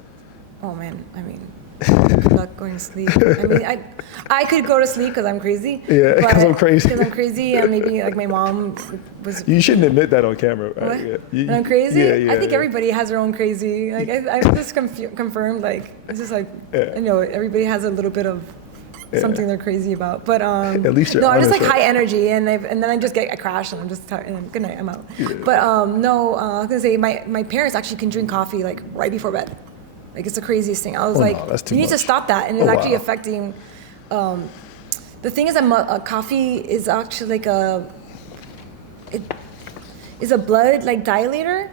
Oh man, I mean, good luck going to sleep. I mean, I could go to sleep because I'm crazy. Yeah, because I'm crazy. Because I'm crazy, and maybe like my mom was. You shouldn't admit that on camera, right? What? I'm crazy? Yeah, I think everybody has their own crazy. Like I just confirmed, like it's just like everybody has a little bit of something they're crazy about. But at least you're I'm just like right? high energy, and then I just I crash, and I'm just tired, and good night, I'm out. Yeah. But I was gonna say my parents actually can drink coffee like right before bed. Like it's the craziest thing. I was you need to stop that, and it's actually affecting. The thing is that coffee is actually like it is a blood like dilator,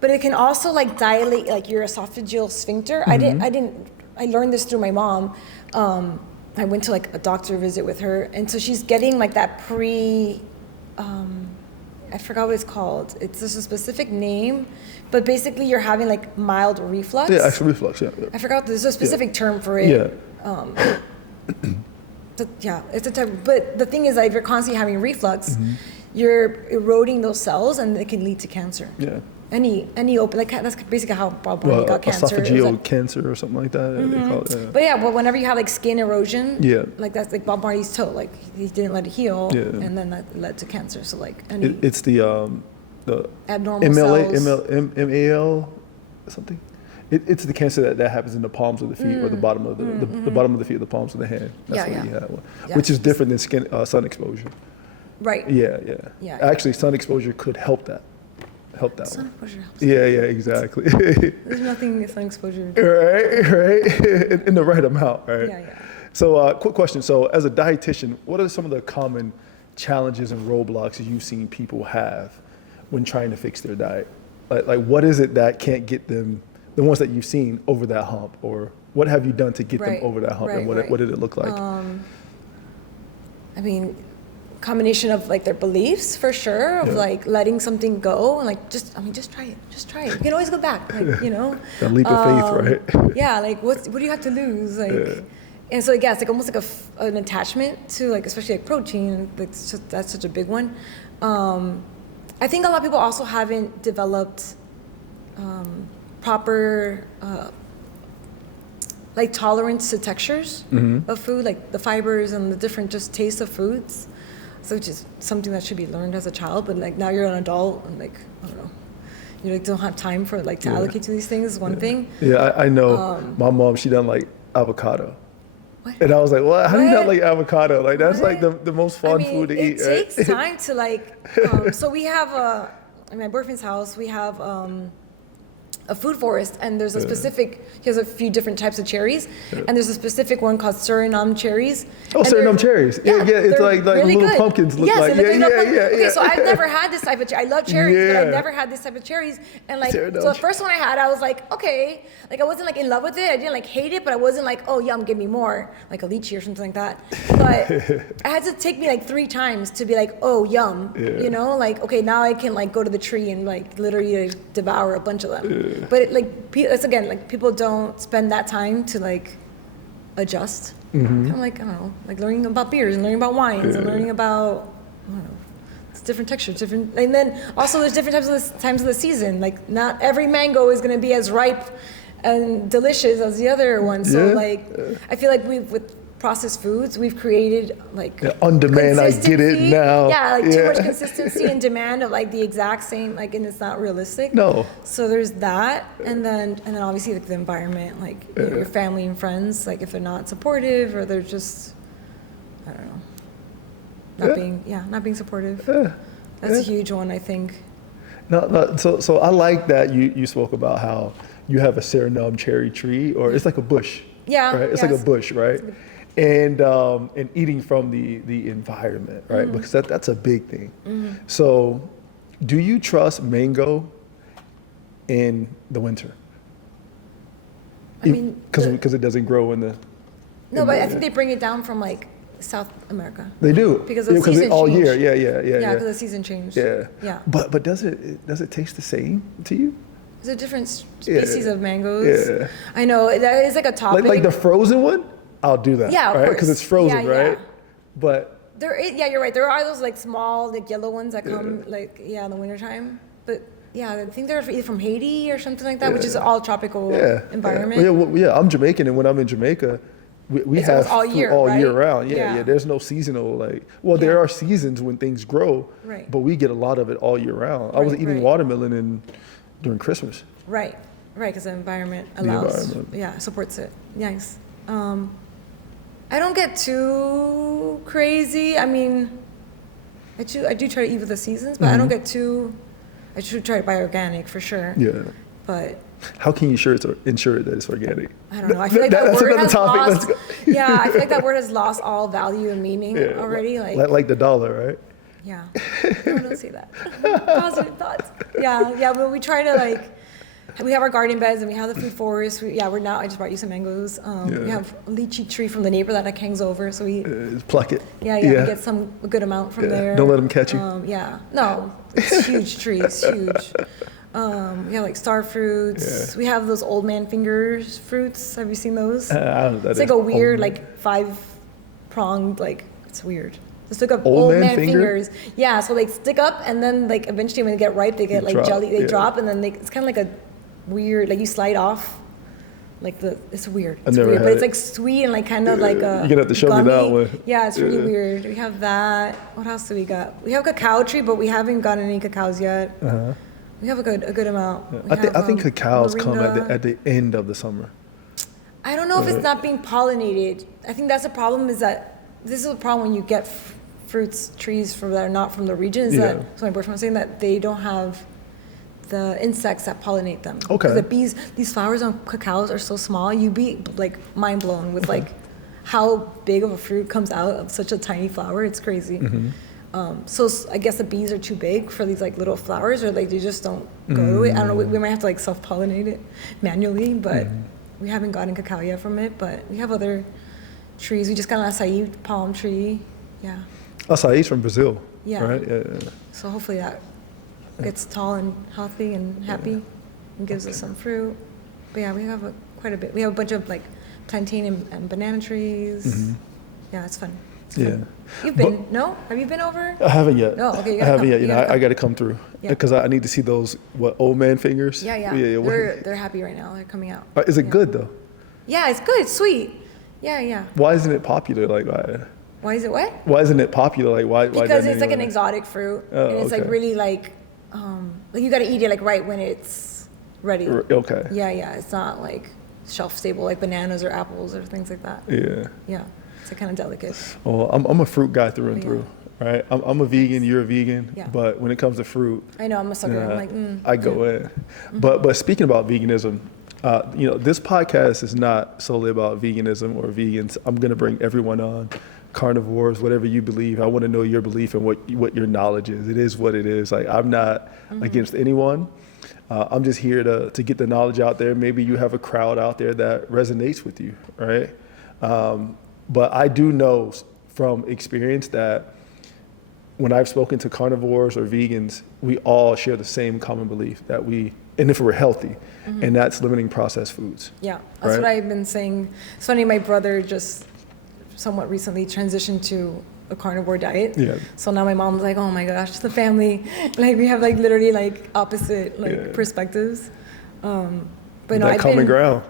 but it can also like dilate like your esophageal sphincter. I learned this through my mom. I went to like a doctor visit with her, and so she's getting like that I forgot what it's called. It's just a specific name, but basically you're having like mild reflux. Yeah, acid reflux. Yeah. I forgot. There's a specific term for it. Yeah. It's a type. But the thing is, that if you're constantly having reflux, you're eroding those cells, and it can lead to cancer. Yeah. Any open, like that's basically how Bob Marley got cancer. Esophageal cancer or something like that. They call it, But whenever you have like skin erosion, like that's like Bob Marley's toe, like he didn't let it heal, and then that led to cancer. So like it's the abnormal cells. MAL something. It's the cancer that happens in the palms of the feet or the bottom of the bottom of the feet, the palms of the hand. That's what you have, which is different than sun exposure. Right. Yeah. Actually, sun exposure could help that. Sun exposure helps. Yeah, exactly. There's nothing sun exposure. Right. In the right amount, right? Yeah. So, quick question. So, as a dietitian, what are some of the common challenges and roadblocks you've seen people have when trying to fix their diet? Like what is it that can't get them, the ones that you've seen, over that hump? Or what have you done to get them over that hump? And what did it look like? I mean, combination of like their beliefs for sure, of like letting something go and like just try it. You can always go back, like That leap of faith, right? Yeah, like what do you have to lose, like and so it's like almost like an attachment to like, especially like protein, like that's such a big one. I think a lot of people also haven't developed proper like tolerance to textures of food, like the fibers and the different just tastes of foods. So which is something that should be learned as a child, but like now you're an adult and like, I don't know, you like don't have time for like to allocate to these things is one thing. Yeah, I know my mom, she doesn't like avocado. What? And I was like, well, how do you not like avocado? Like that's like the most fun food to eat. It takes time to like, so we have in my boyfriend's house, we have a food forest, and there's a specific, he has a few different types of cherries, and there's a specific one called Suriname cherries. Oh, Suriname cherries. Yeah, it's like really little good. pumpkins look like. Okay, so I've never had this type of cherry. I love cherries, but I've never had this type of cherries. And like, so the first one I had, I was like, okay, like I wasn't like in love with it. I didn't like hate it, but I wasn't like, oh yum, give me more, like a lychee or something like that. But it had to take me like 3 times to be like, oh yum, like, okay, now I can like go to the tree and like literally devour a bunch of them. But it's again, like people don't spend that time to like adjust. Kind of like, I don't know, like learning about beers and learning about wines and learning about, I don't know, It's different textures, different, and then also there's different times of the season. Like not every mango is gonna be as ripe and delicious as the other one. So I feel like with processed foods, we've created like on demand. I get it now. Yeah, like too much consistency and demand of like the exact same, like, and it's not realistic. No. So there's that, and then obviously like the environment, like your family and friends, like if they're not supportive or they're just, I don't know, not being supportive. That's a huge one, I think. No. So I like that you spoke about how you have a Suriname cherry tree, or it's like a bush. Yeah. Right. It's like a bush, right? And eating from the environment, right? Because that's a big thing. So, do you trust mango in the winter? I mean, because it doesn't grow in the. No, but I think they bring it down from like South America. They do because the season all changed. year. Yeah. Yeah, because the season changed. Yeah. But does it taste the same to you? There's a different species of mangoes. Yeah. I know that is like a topic. Like the frozen one. I'll do that. Yeah, of course. Because it's frozen, right? But you're right. There are those like small, like yellow ones that come like in the wintertime. But I think they're either from Haiti or something like that, which is all tropical environment. I'm Jamaican, and when I'm in Jamaica, we have all year, year round. Yeah. There's no seasonal there are seasons when things grow, but we get a lot of it all year round. I was eating watermelon during Christmas. Right, because the environment allows, supports it. Nice. I don't get too crazy. I mean, I do try to eat with the seasons, but I don't get too. I should try to buy organic for sure. Yeah. But how can you ensure that it's organic? I don't know. I feel like that word has topic. lost. Let's go. Yeah, I feel like that word has lost all value and meaning already. Like the dollar, right? Yeah. Don't say that. Positive thoughts. Yeah. But we try to we have our garden beds and we have the food forest. I just brought you some mangoes. We have a lychee tree from the neighbor that hangs over, so we pluck it. Yeah. We get a good amount from there. Don't let them catch you. No, it's huge trees, huge. We have like star fruits. We have those old man fingers fruits. Have you seen those? It's like a weird, like 5-pronged, it's weird. Just look up old man fingers. Yeah, so they stick up and then eventually when they get ripe, they get jelly. They drop and then it's kind of like a weird, you slide off. It's weird. It's weird, but it's sweet and kind of like a You're gonna have to show me that one. Yeah, it's really weird. We have that. What else do we got? We have a cacao tree, but we haven't gotten any cacaos yet. We have a good amount. Yeah. I think cacaos come at the end of the summer. I don't know if it's not being pollinated. I think that's the problem. Is that this is a problem when you get fruits trees that are not from the region? Is that so? My boyfriend was saying that they don't have the insects that pollinate them. Okay. The bees, these flowers on cacaos are so small. You'd be mind blown with how big of a fruit comes out of such a tiny flower. It's crazy. So I guess the bees are too big for these little flowers, or they just don't go to it. I don't know. We might have to self-pollinate it manually, but we haven't gotten cacao yet from it. But we have other trees. We just got an acai palm tree. Yeah. Acai's from Brazil. Yeah. Right. Yeah. So hopefully that gets tall and healthy and happy and gives us some fruit. But yeah, we have quite a bit. We have a bunch of plantain and banana trees. Yeah, it's fun. Yeah. You've been, no? Have you been over? I haven't yet. No, okay. I haven't yet. I got to come through because I need to see those old man fingers. Yeah. They're happy right now. They're coming out. Is it good though? Yeah, it's good. It's sweet. Yeah. Why isn't it popular? Why is it what? Why isn't it popular? Why? Because it's an exotic fruit, and it's really you got to eat it right when it's ready. Okay. Yeah. It's not shelf stable like bananas or apples or things like that. Yeah. It's kind of delicate. Well, I'm a fruit guy through and through, right? I'm a vegan, you're a vegan, but when it comes to fruit, I know I'm a sucker. I'm I go in. But speaking about veganism, this podcast is not solely about veganism or vegans. I'm gonna bring everyone on, carnivores, whatever you believe. I want to know your belief and what your knowledge is. It is what it is. I'm not against anyone. I'm just here to get the knowledge out there. Maybe you have a crowd out there that resonates with you, right? But I do know from experience that when I've spoken to carnivores or vegans, we all share the same common belief and if we're healthy, and that's limiting processed foods. Yeah, that's what I've been saying. It's funny, my brother just somewhat recently transitioned to a carnivore diet. Yeah. So now my mom's like, oh my gosh, the family, like we have like literally like opposite like perspectives. But no, that common ground.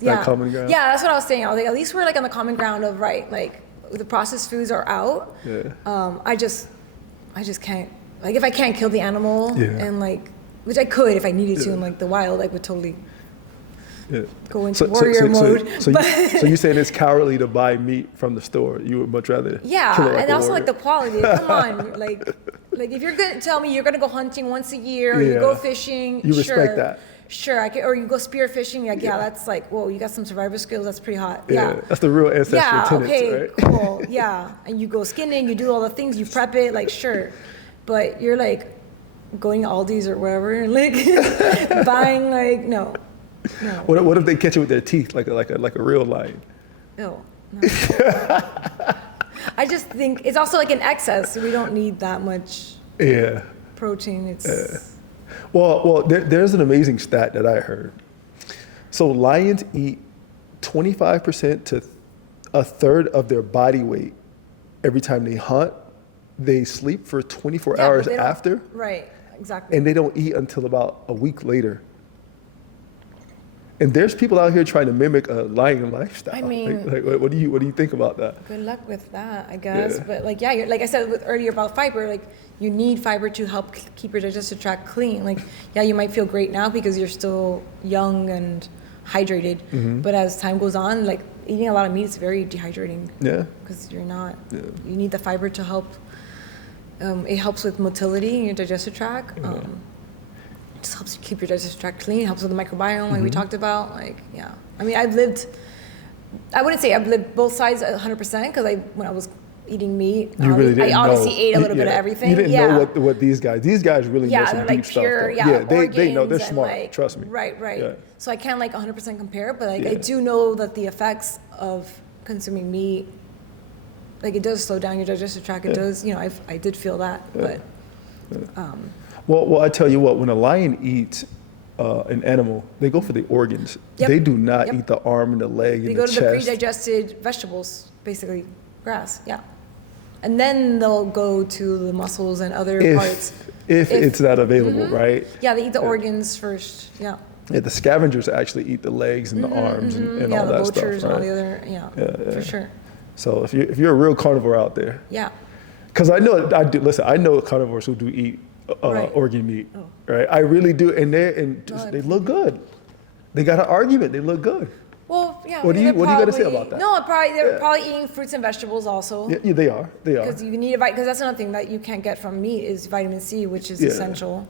Yeah. Common ground. Yeah, that's what I was saying. I was like, at least we're like on the common ground of like the processed foods are out. Yeah. I just can't, like if I can't kill the animal and like, which I could if I needed to in like the wild, I would totally go into warrior mode. So you're saying it's cowardly to buy meat from the store? You would much rather kill it like and a also warrior. like the quality. Come on, like if you're gonna tell me you're gonna go hunting once a year, or you go fishing, you respect that. Sure, I can, or you go spear fishing. Like, that's like, whoa, you got some survivor skills. That's pretty hot. Yeah, that's the real ancestral tenets, okay, right? cool. Yeah, and you go skinning, you do all the things, you prep it, like sure, but you're like going to Aldi's or wherever, and like buying like no. What if they catch it with their teeth, like a real lion? No. I just think it's also like an excess. We don't need that much protein. It's Well, there's an amazing stat that I heard. So lions eat 25% to a third of their body weight every time they hunt. They sleep for 24 hours after. Right, exactly. And they don't eat until about a week later. And there's people out here trying to mimic a lion lifestyle. I mean, like what do you think about that? Good luck with that, I guess. But like, you're, like I said earlier about fiber, like you need fiber to help keep your digestive tract clean. Like, you might feel great now because you're still young and hydrated. But as time goes on, like eating a lot of meat is very dehydrating. Yeah. Because you're not. Yeah. You need the fiber to help. It helps with motility in your digestive tract. It just helps you keep your digestive tract clean. It helps with the microbiome, like we talked about. Like, I mean, I wouldn't say I've lived both sides 100% because when I was eating meat, I obviously ate a little bit of everything. You didn't know what these guys really know some they're deep like stuff. Pure, they know, they're smart, like, trust me. Right. Yeah. So I can't like 100% compare, but like I do know that the effects of consuming meat, like it does slow down your digestive tract. It does, I did feel that, but. Well, I tell you what, when a lion eats an animal, they go for the organs. They do not eat the arm and the leg and the chest. They go to the pre-digested vegetables, basically grass, and then they'll go to the muscles and other parts. If it's not available, right? Yeah, they eat the organs first, Yeah, the scavengers actually eat the legs and the arms and all that stuff, right? And all the other, for sure. So if you're a real carnivore out there. Yeah. Because I know carnivores who do eat organ meat, right? I really do, and they look good. They got an argument. They look good. Well, yeah. What do you got to say about that? No, they're probably eating fruits and vegetables also. Yeah, they are. Because you need because that's another thing that you can't get from meat is vitamin C, which is essential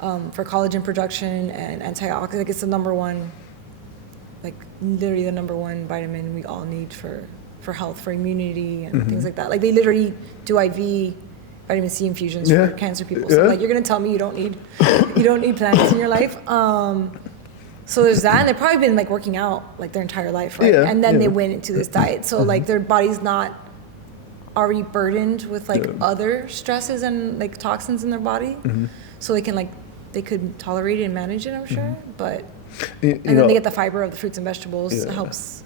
for collagen production and antioxidants. Like it's the number one, like literally the number one vitamin we all need for health, for immunity and things like that. Like they literally do IV vitamin C infusions for cancer people. So like you're gonna tell me you don't need plants in your life. So there's that, and they've probably been like working out like their entire life, right? And then they went into this diet. So like their body's not already burdened with like other stresses and like toxins in their body. So they could tolerate it and manage it, I'm sure. But then they get the fiber of the fruits and vegetables. It helps.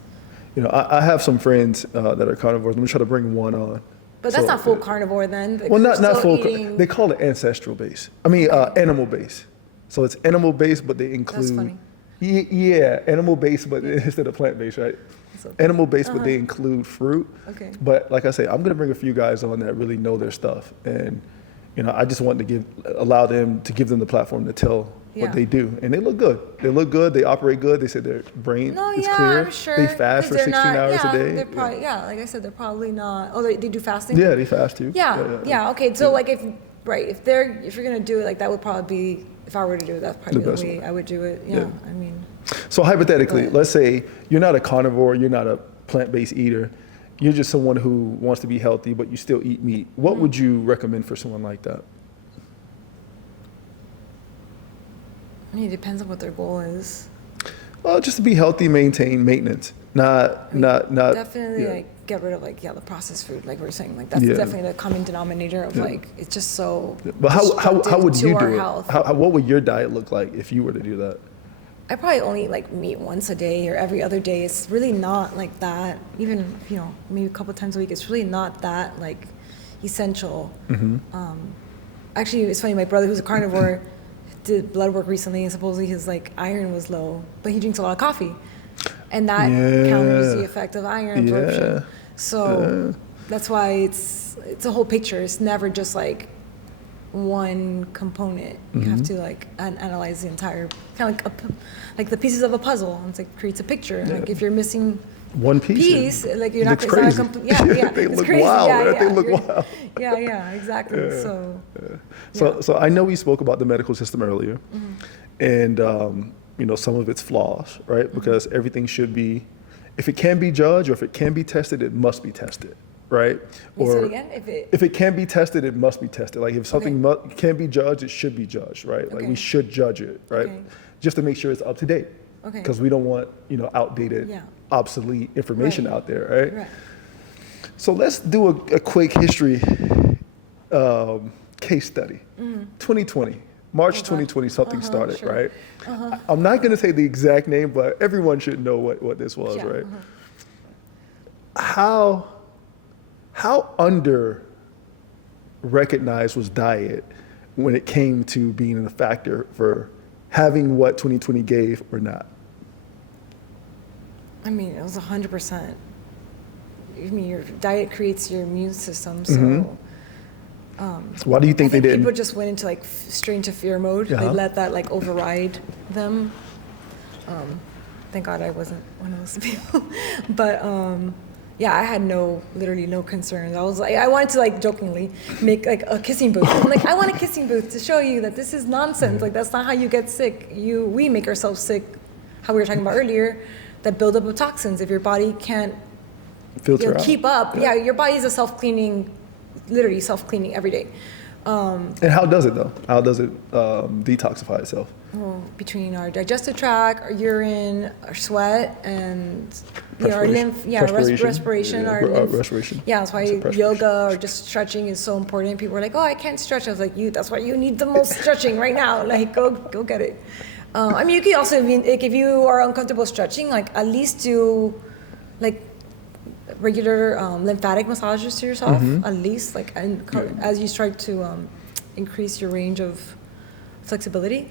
I have some friends that are carnivores. Let me try to bring one on. But that's not full carnivore then. Well, not full. They call it ancestral based. I mean, animal based. So it's animal based, but they include. That's funny. Yeah, animal based, but instead of plant based, right? Animal based, but they include fruit. Okay. But like I say, I'm gonna bring a few guys on that really know their stuff, and I just want to allow them to give them the platform to tell what they do, and they look good. They operate good. They said their brain is clear. I'm sure. They fast for 16 hours a day. They're probably, like I said, they're probably not. Oh, they do fasting. Yeah, they fast too. Yeah. Okay, so like if you're gonna do it, like that would probably be, if I were to do it, that's probably the way I would do it. Yeah. I mean. So hypothetically, let's say you're not a carnivore, you're not a plant-based eater, you're just someone who wants to be healthy, but you still eat meat. What would you recommend for someone like that? I mean, it depends on what their goal is. Well, just to be healthy, maintain maintenance, not. Definitely, like get rid of the processed food, like we were saying. Like that's definitely the common denominator of like it's just so. But how would you do it? Health. What would your diet look like if you were to do that? I probably only eat like meat once a day or every other day. It's really not like that. Even maybe a couple of times a week. It's really not that like essential. Actually, it's funny. My brother, who's a carnivore, did blood work recently, and supposedly his like iron was low, but he drinks a lot of coffee, and that counters the effect of iron absorption. So that's why it's a whole picture. It's never just like one component. You have to like analyze the entire, kind of like the pieces of a puzzle. It's like creates a picture. Like if you're missing one piece, like you're not crazy. They look wild. They look wild. Yeah, exactly. So I know we spoke about the medical system earlier, and some of its flaws, right? Because everything should be, if it can be judged or if it can be tested, it must be tested, right? Or again, if it can be tested, it must be tested. Like if something can be judged, it should be judged, right? Like we should judge it, right? Just to make sure it's up to date. Because we don't want outdated, obsolete information out there, right? So let's do a quick history case study. 2020, March 2020, something started, right? I'm not going to say the exact name, but everyone should know what this was, right? How under recognized was diet when it came to being a factor for having what 2020 gave or not? I mean, it was 100%. I mean, your diet creates your immune system, so. So why do you think they didn't? People just went into like straight into fear mode. They let that like override them. Thank God I wasn't one of those people. But I had literally no concerns. I was like, I wanted to like jokingly make like a kissing booth. I'm like, I want a kissing booth to show you that this is nonsense. Like that's not how you get sick. We make ourselves sick. How we were talking about earlier. That buildup of toxins. If your body can't filter keep up, your body is literally self-cleaning every day. And how does it though? How does it detoxify itself? Well, between our digestive tract, our urine, our sweat, and our lymph, respiration, our lymph. Respiration. Yeah, that's why yoga or just stretching is so important. People are like, "Oh, I can't stretch." I was like, that's why you need the most stretching right now. Like, go get it. I mean, you can also, like, if you are uncomfortable stretching, like at least do like regular lymphatic massages to yourself, at least, like, and as you try to increase your range of flexibility.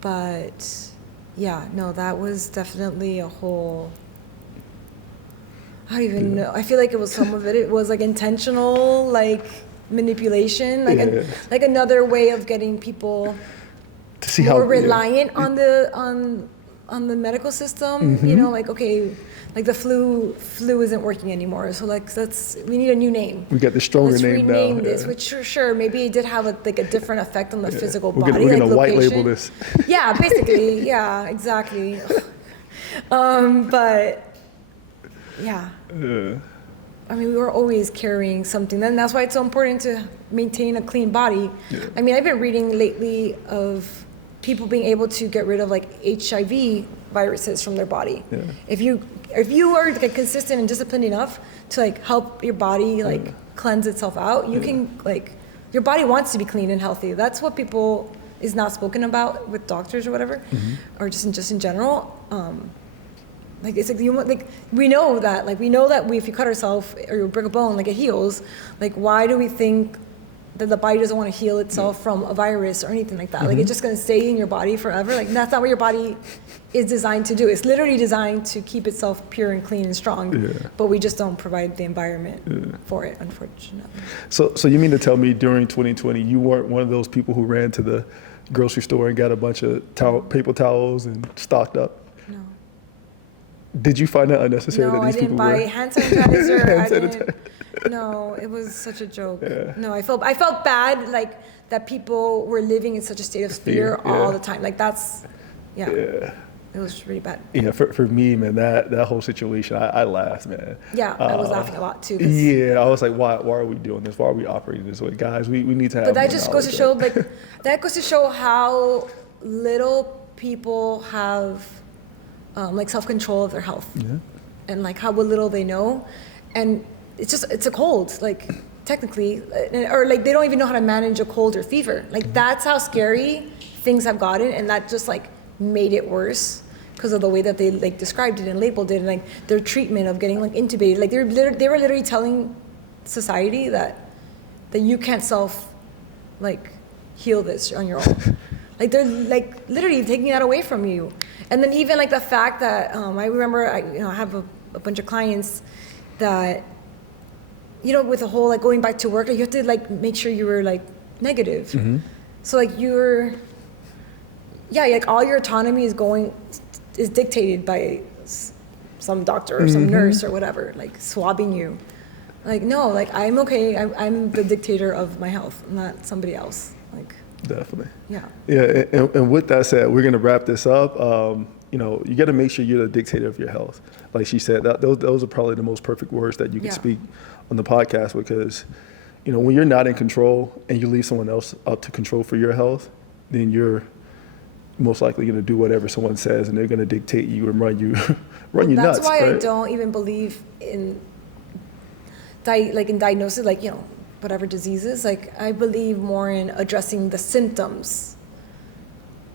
But that was definitely a whole. I don't even know. I feel like it was some of it. It was like intentional, like manipulation, like another way of getting people to see more how reliant on the medical system. Like like the flu isn't working anymore. So like we need a new name. We got the stronger let's name now. Let's rename this, which sure maybe it did have a different effect on the physical body. We're gonna like white label this. Yeah, basically. Yeah, exactly. But yeah. I mean, we were always carrying something. Then that's why it's so important to maintain a clean body. I mean, I've been reading lately of people being able to get rid of like HIV viruses from their body. If you are like consistent and disciplined enough to like help your body like cleanse itself out, you can like, your body wants to be clean and healthy. That's what people is not spoken about with doctors or whatever, or just in general. Like it's like we know that if you cut ourselves or you break a bone, like it heals. Like why do we think that the body doesn't want to heal itself from a virus or anything like that? Like it's just going to stay in your body forever. Like that's not what your body is designed to do. It's literally designed to keep itself pure and clean and strong. But we just don't provide the environment for it, unfortunately. So you mean to tell me during 2020 you weren't one of those people who ran to the grocery store and got a bunch of paper towels and stocked up? No. Did you find that unnecessary that these people were? No, I didn't buy hand sanitizer. No, it was such a joke. No, I felt bad, like that people were living in such a state of fear all the time. Like that's, it was really bad. Yeah, for me, man, that whole situation, I laughed, man. Yeah, I was laughing a lot too. Yeah, I was like, why are we doing this? Why are we operating this way? Guys, we need to have. But that just goes to show, like, that goes to show how little people have, like, self-control of their health. And like how little they know. And it's a cold, like, technically, or like they don't even know how to manage a cold or fever. Like that's how scary things have gotten, and that just like made it worse because of the way that they like described it and labeled it, and like their treatment of getting like intubated. Like they were literally telling society that you can't heal this on your own. Like they're like literally taking that away from you. And then even like the fact that I remember I have a bunch of clients that with the whole like going back to work, like you have to like make sure you were like negative. Mm-hmm. So like like all your autonomy is dictated by some doctor or some nurse or whatever, like swabbing you. Like no, like I'm okay. I'm the dictator of my health, not somebody else. Like definitely. Yeah. Yeah, and with that said, we're gonna wrap this up. You got to make sure you're the dictator of your health. Like she said, those are probably the most perfect words that you can speak on the podcast, because when you're not in control and you leave someone else up to control for your health, then you're most likely going to do whatever someone says, and they're going to dictate you and run you nuts. That's why right? I don't even believe in diagnosis, whatever diseases. Like I believe more in addressing the symptoms,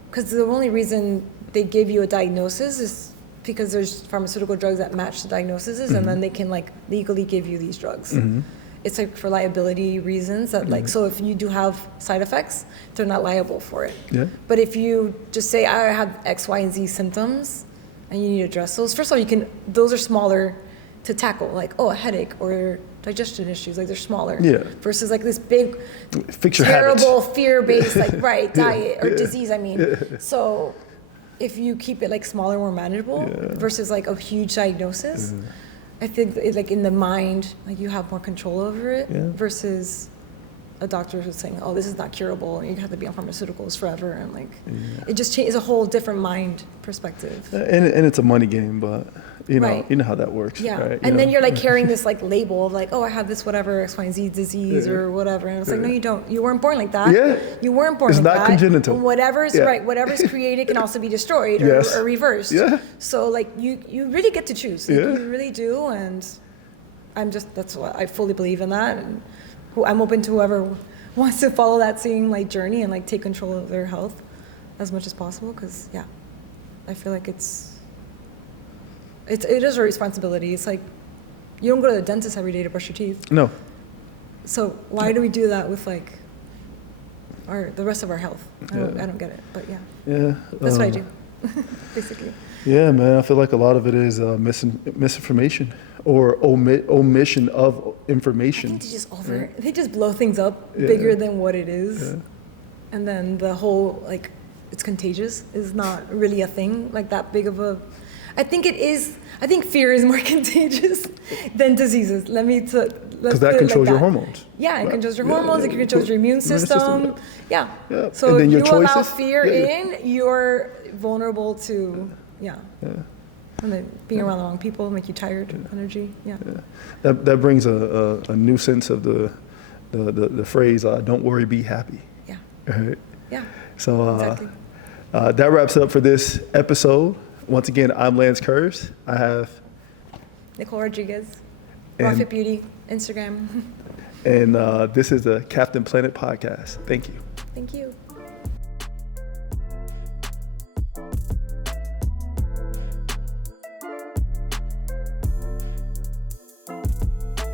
because the only reason they give you a diagnosis is because there's pharmaceutical drugs that match the diagnoses, and then they can like legally give you these drugs. Mm-hmm. It's like for liability reasons that like, so if you do have side effects, they're not liable for it. Yeah. But if you just say, I have X, Y, and Z symptoms, and you need to address those, first of all, those are smaller to tackle, like, a headache or digestion issues, like they're smaller. Yeah. Versus like this big, Fix your terrible, habits. fear-based, diet or disease, So if you keep it like smaller, more manageable versus like a huge diagnosis, I think like in the mind, like you have more control over it versus a doctor who's saying, oh, this is not curable and you have to be on pharmaceuticals forever, and like it just changes a whole different mind perspective. And it's a money game, but you know how that works. Yeah. Right? And then you're like carrying this like label of like, oh, I have this whatever X, Y, and Z disease or whatever. And it's like, no, you don't. You weren't born like that. Yeah. You weren't born it's like that. It's not congenital. Whatever's created can also be destroyed or reversed. Yeah. So like you really get to choose. Like, you really do. And that's what I fully believe in that. And I'm open to whoever wants to follow that same like journey and like take control of their health as much as possible. Because I feel like it is a responsibility. It's like you don't go to the dentist every day to brush your teeth. No. So why do we do that with like the rest of our health? I don't get it, but that's what I do, basically. Yeah, man. I feel like a lot of it is misinformation or omission of information. I think they just blow things up bigger than what it is, and then the whole like it's contagious is not really a thing like that big of a. I think it is. I think fear is more contagious than diseases. Because that controls your hormones. Yeah, it controls your hormones. It controls your immune system. Yeah. So and then if you allow fear in, you're vulnerable to and then being around the wrong people make you tired, energy. Yeah. That brings a new sense of the phrase "Don't worry, be happy." Yeah. Right? Yeah. So exactly. That wraps it up for this episode. Once again, I'm Lance Kurz. I have Nicole Rodriguez, Raw Fit Beauty, Instagram. And this is the Kaptainplantit Podcast. Thank you. Thank you.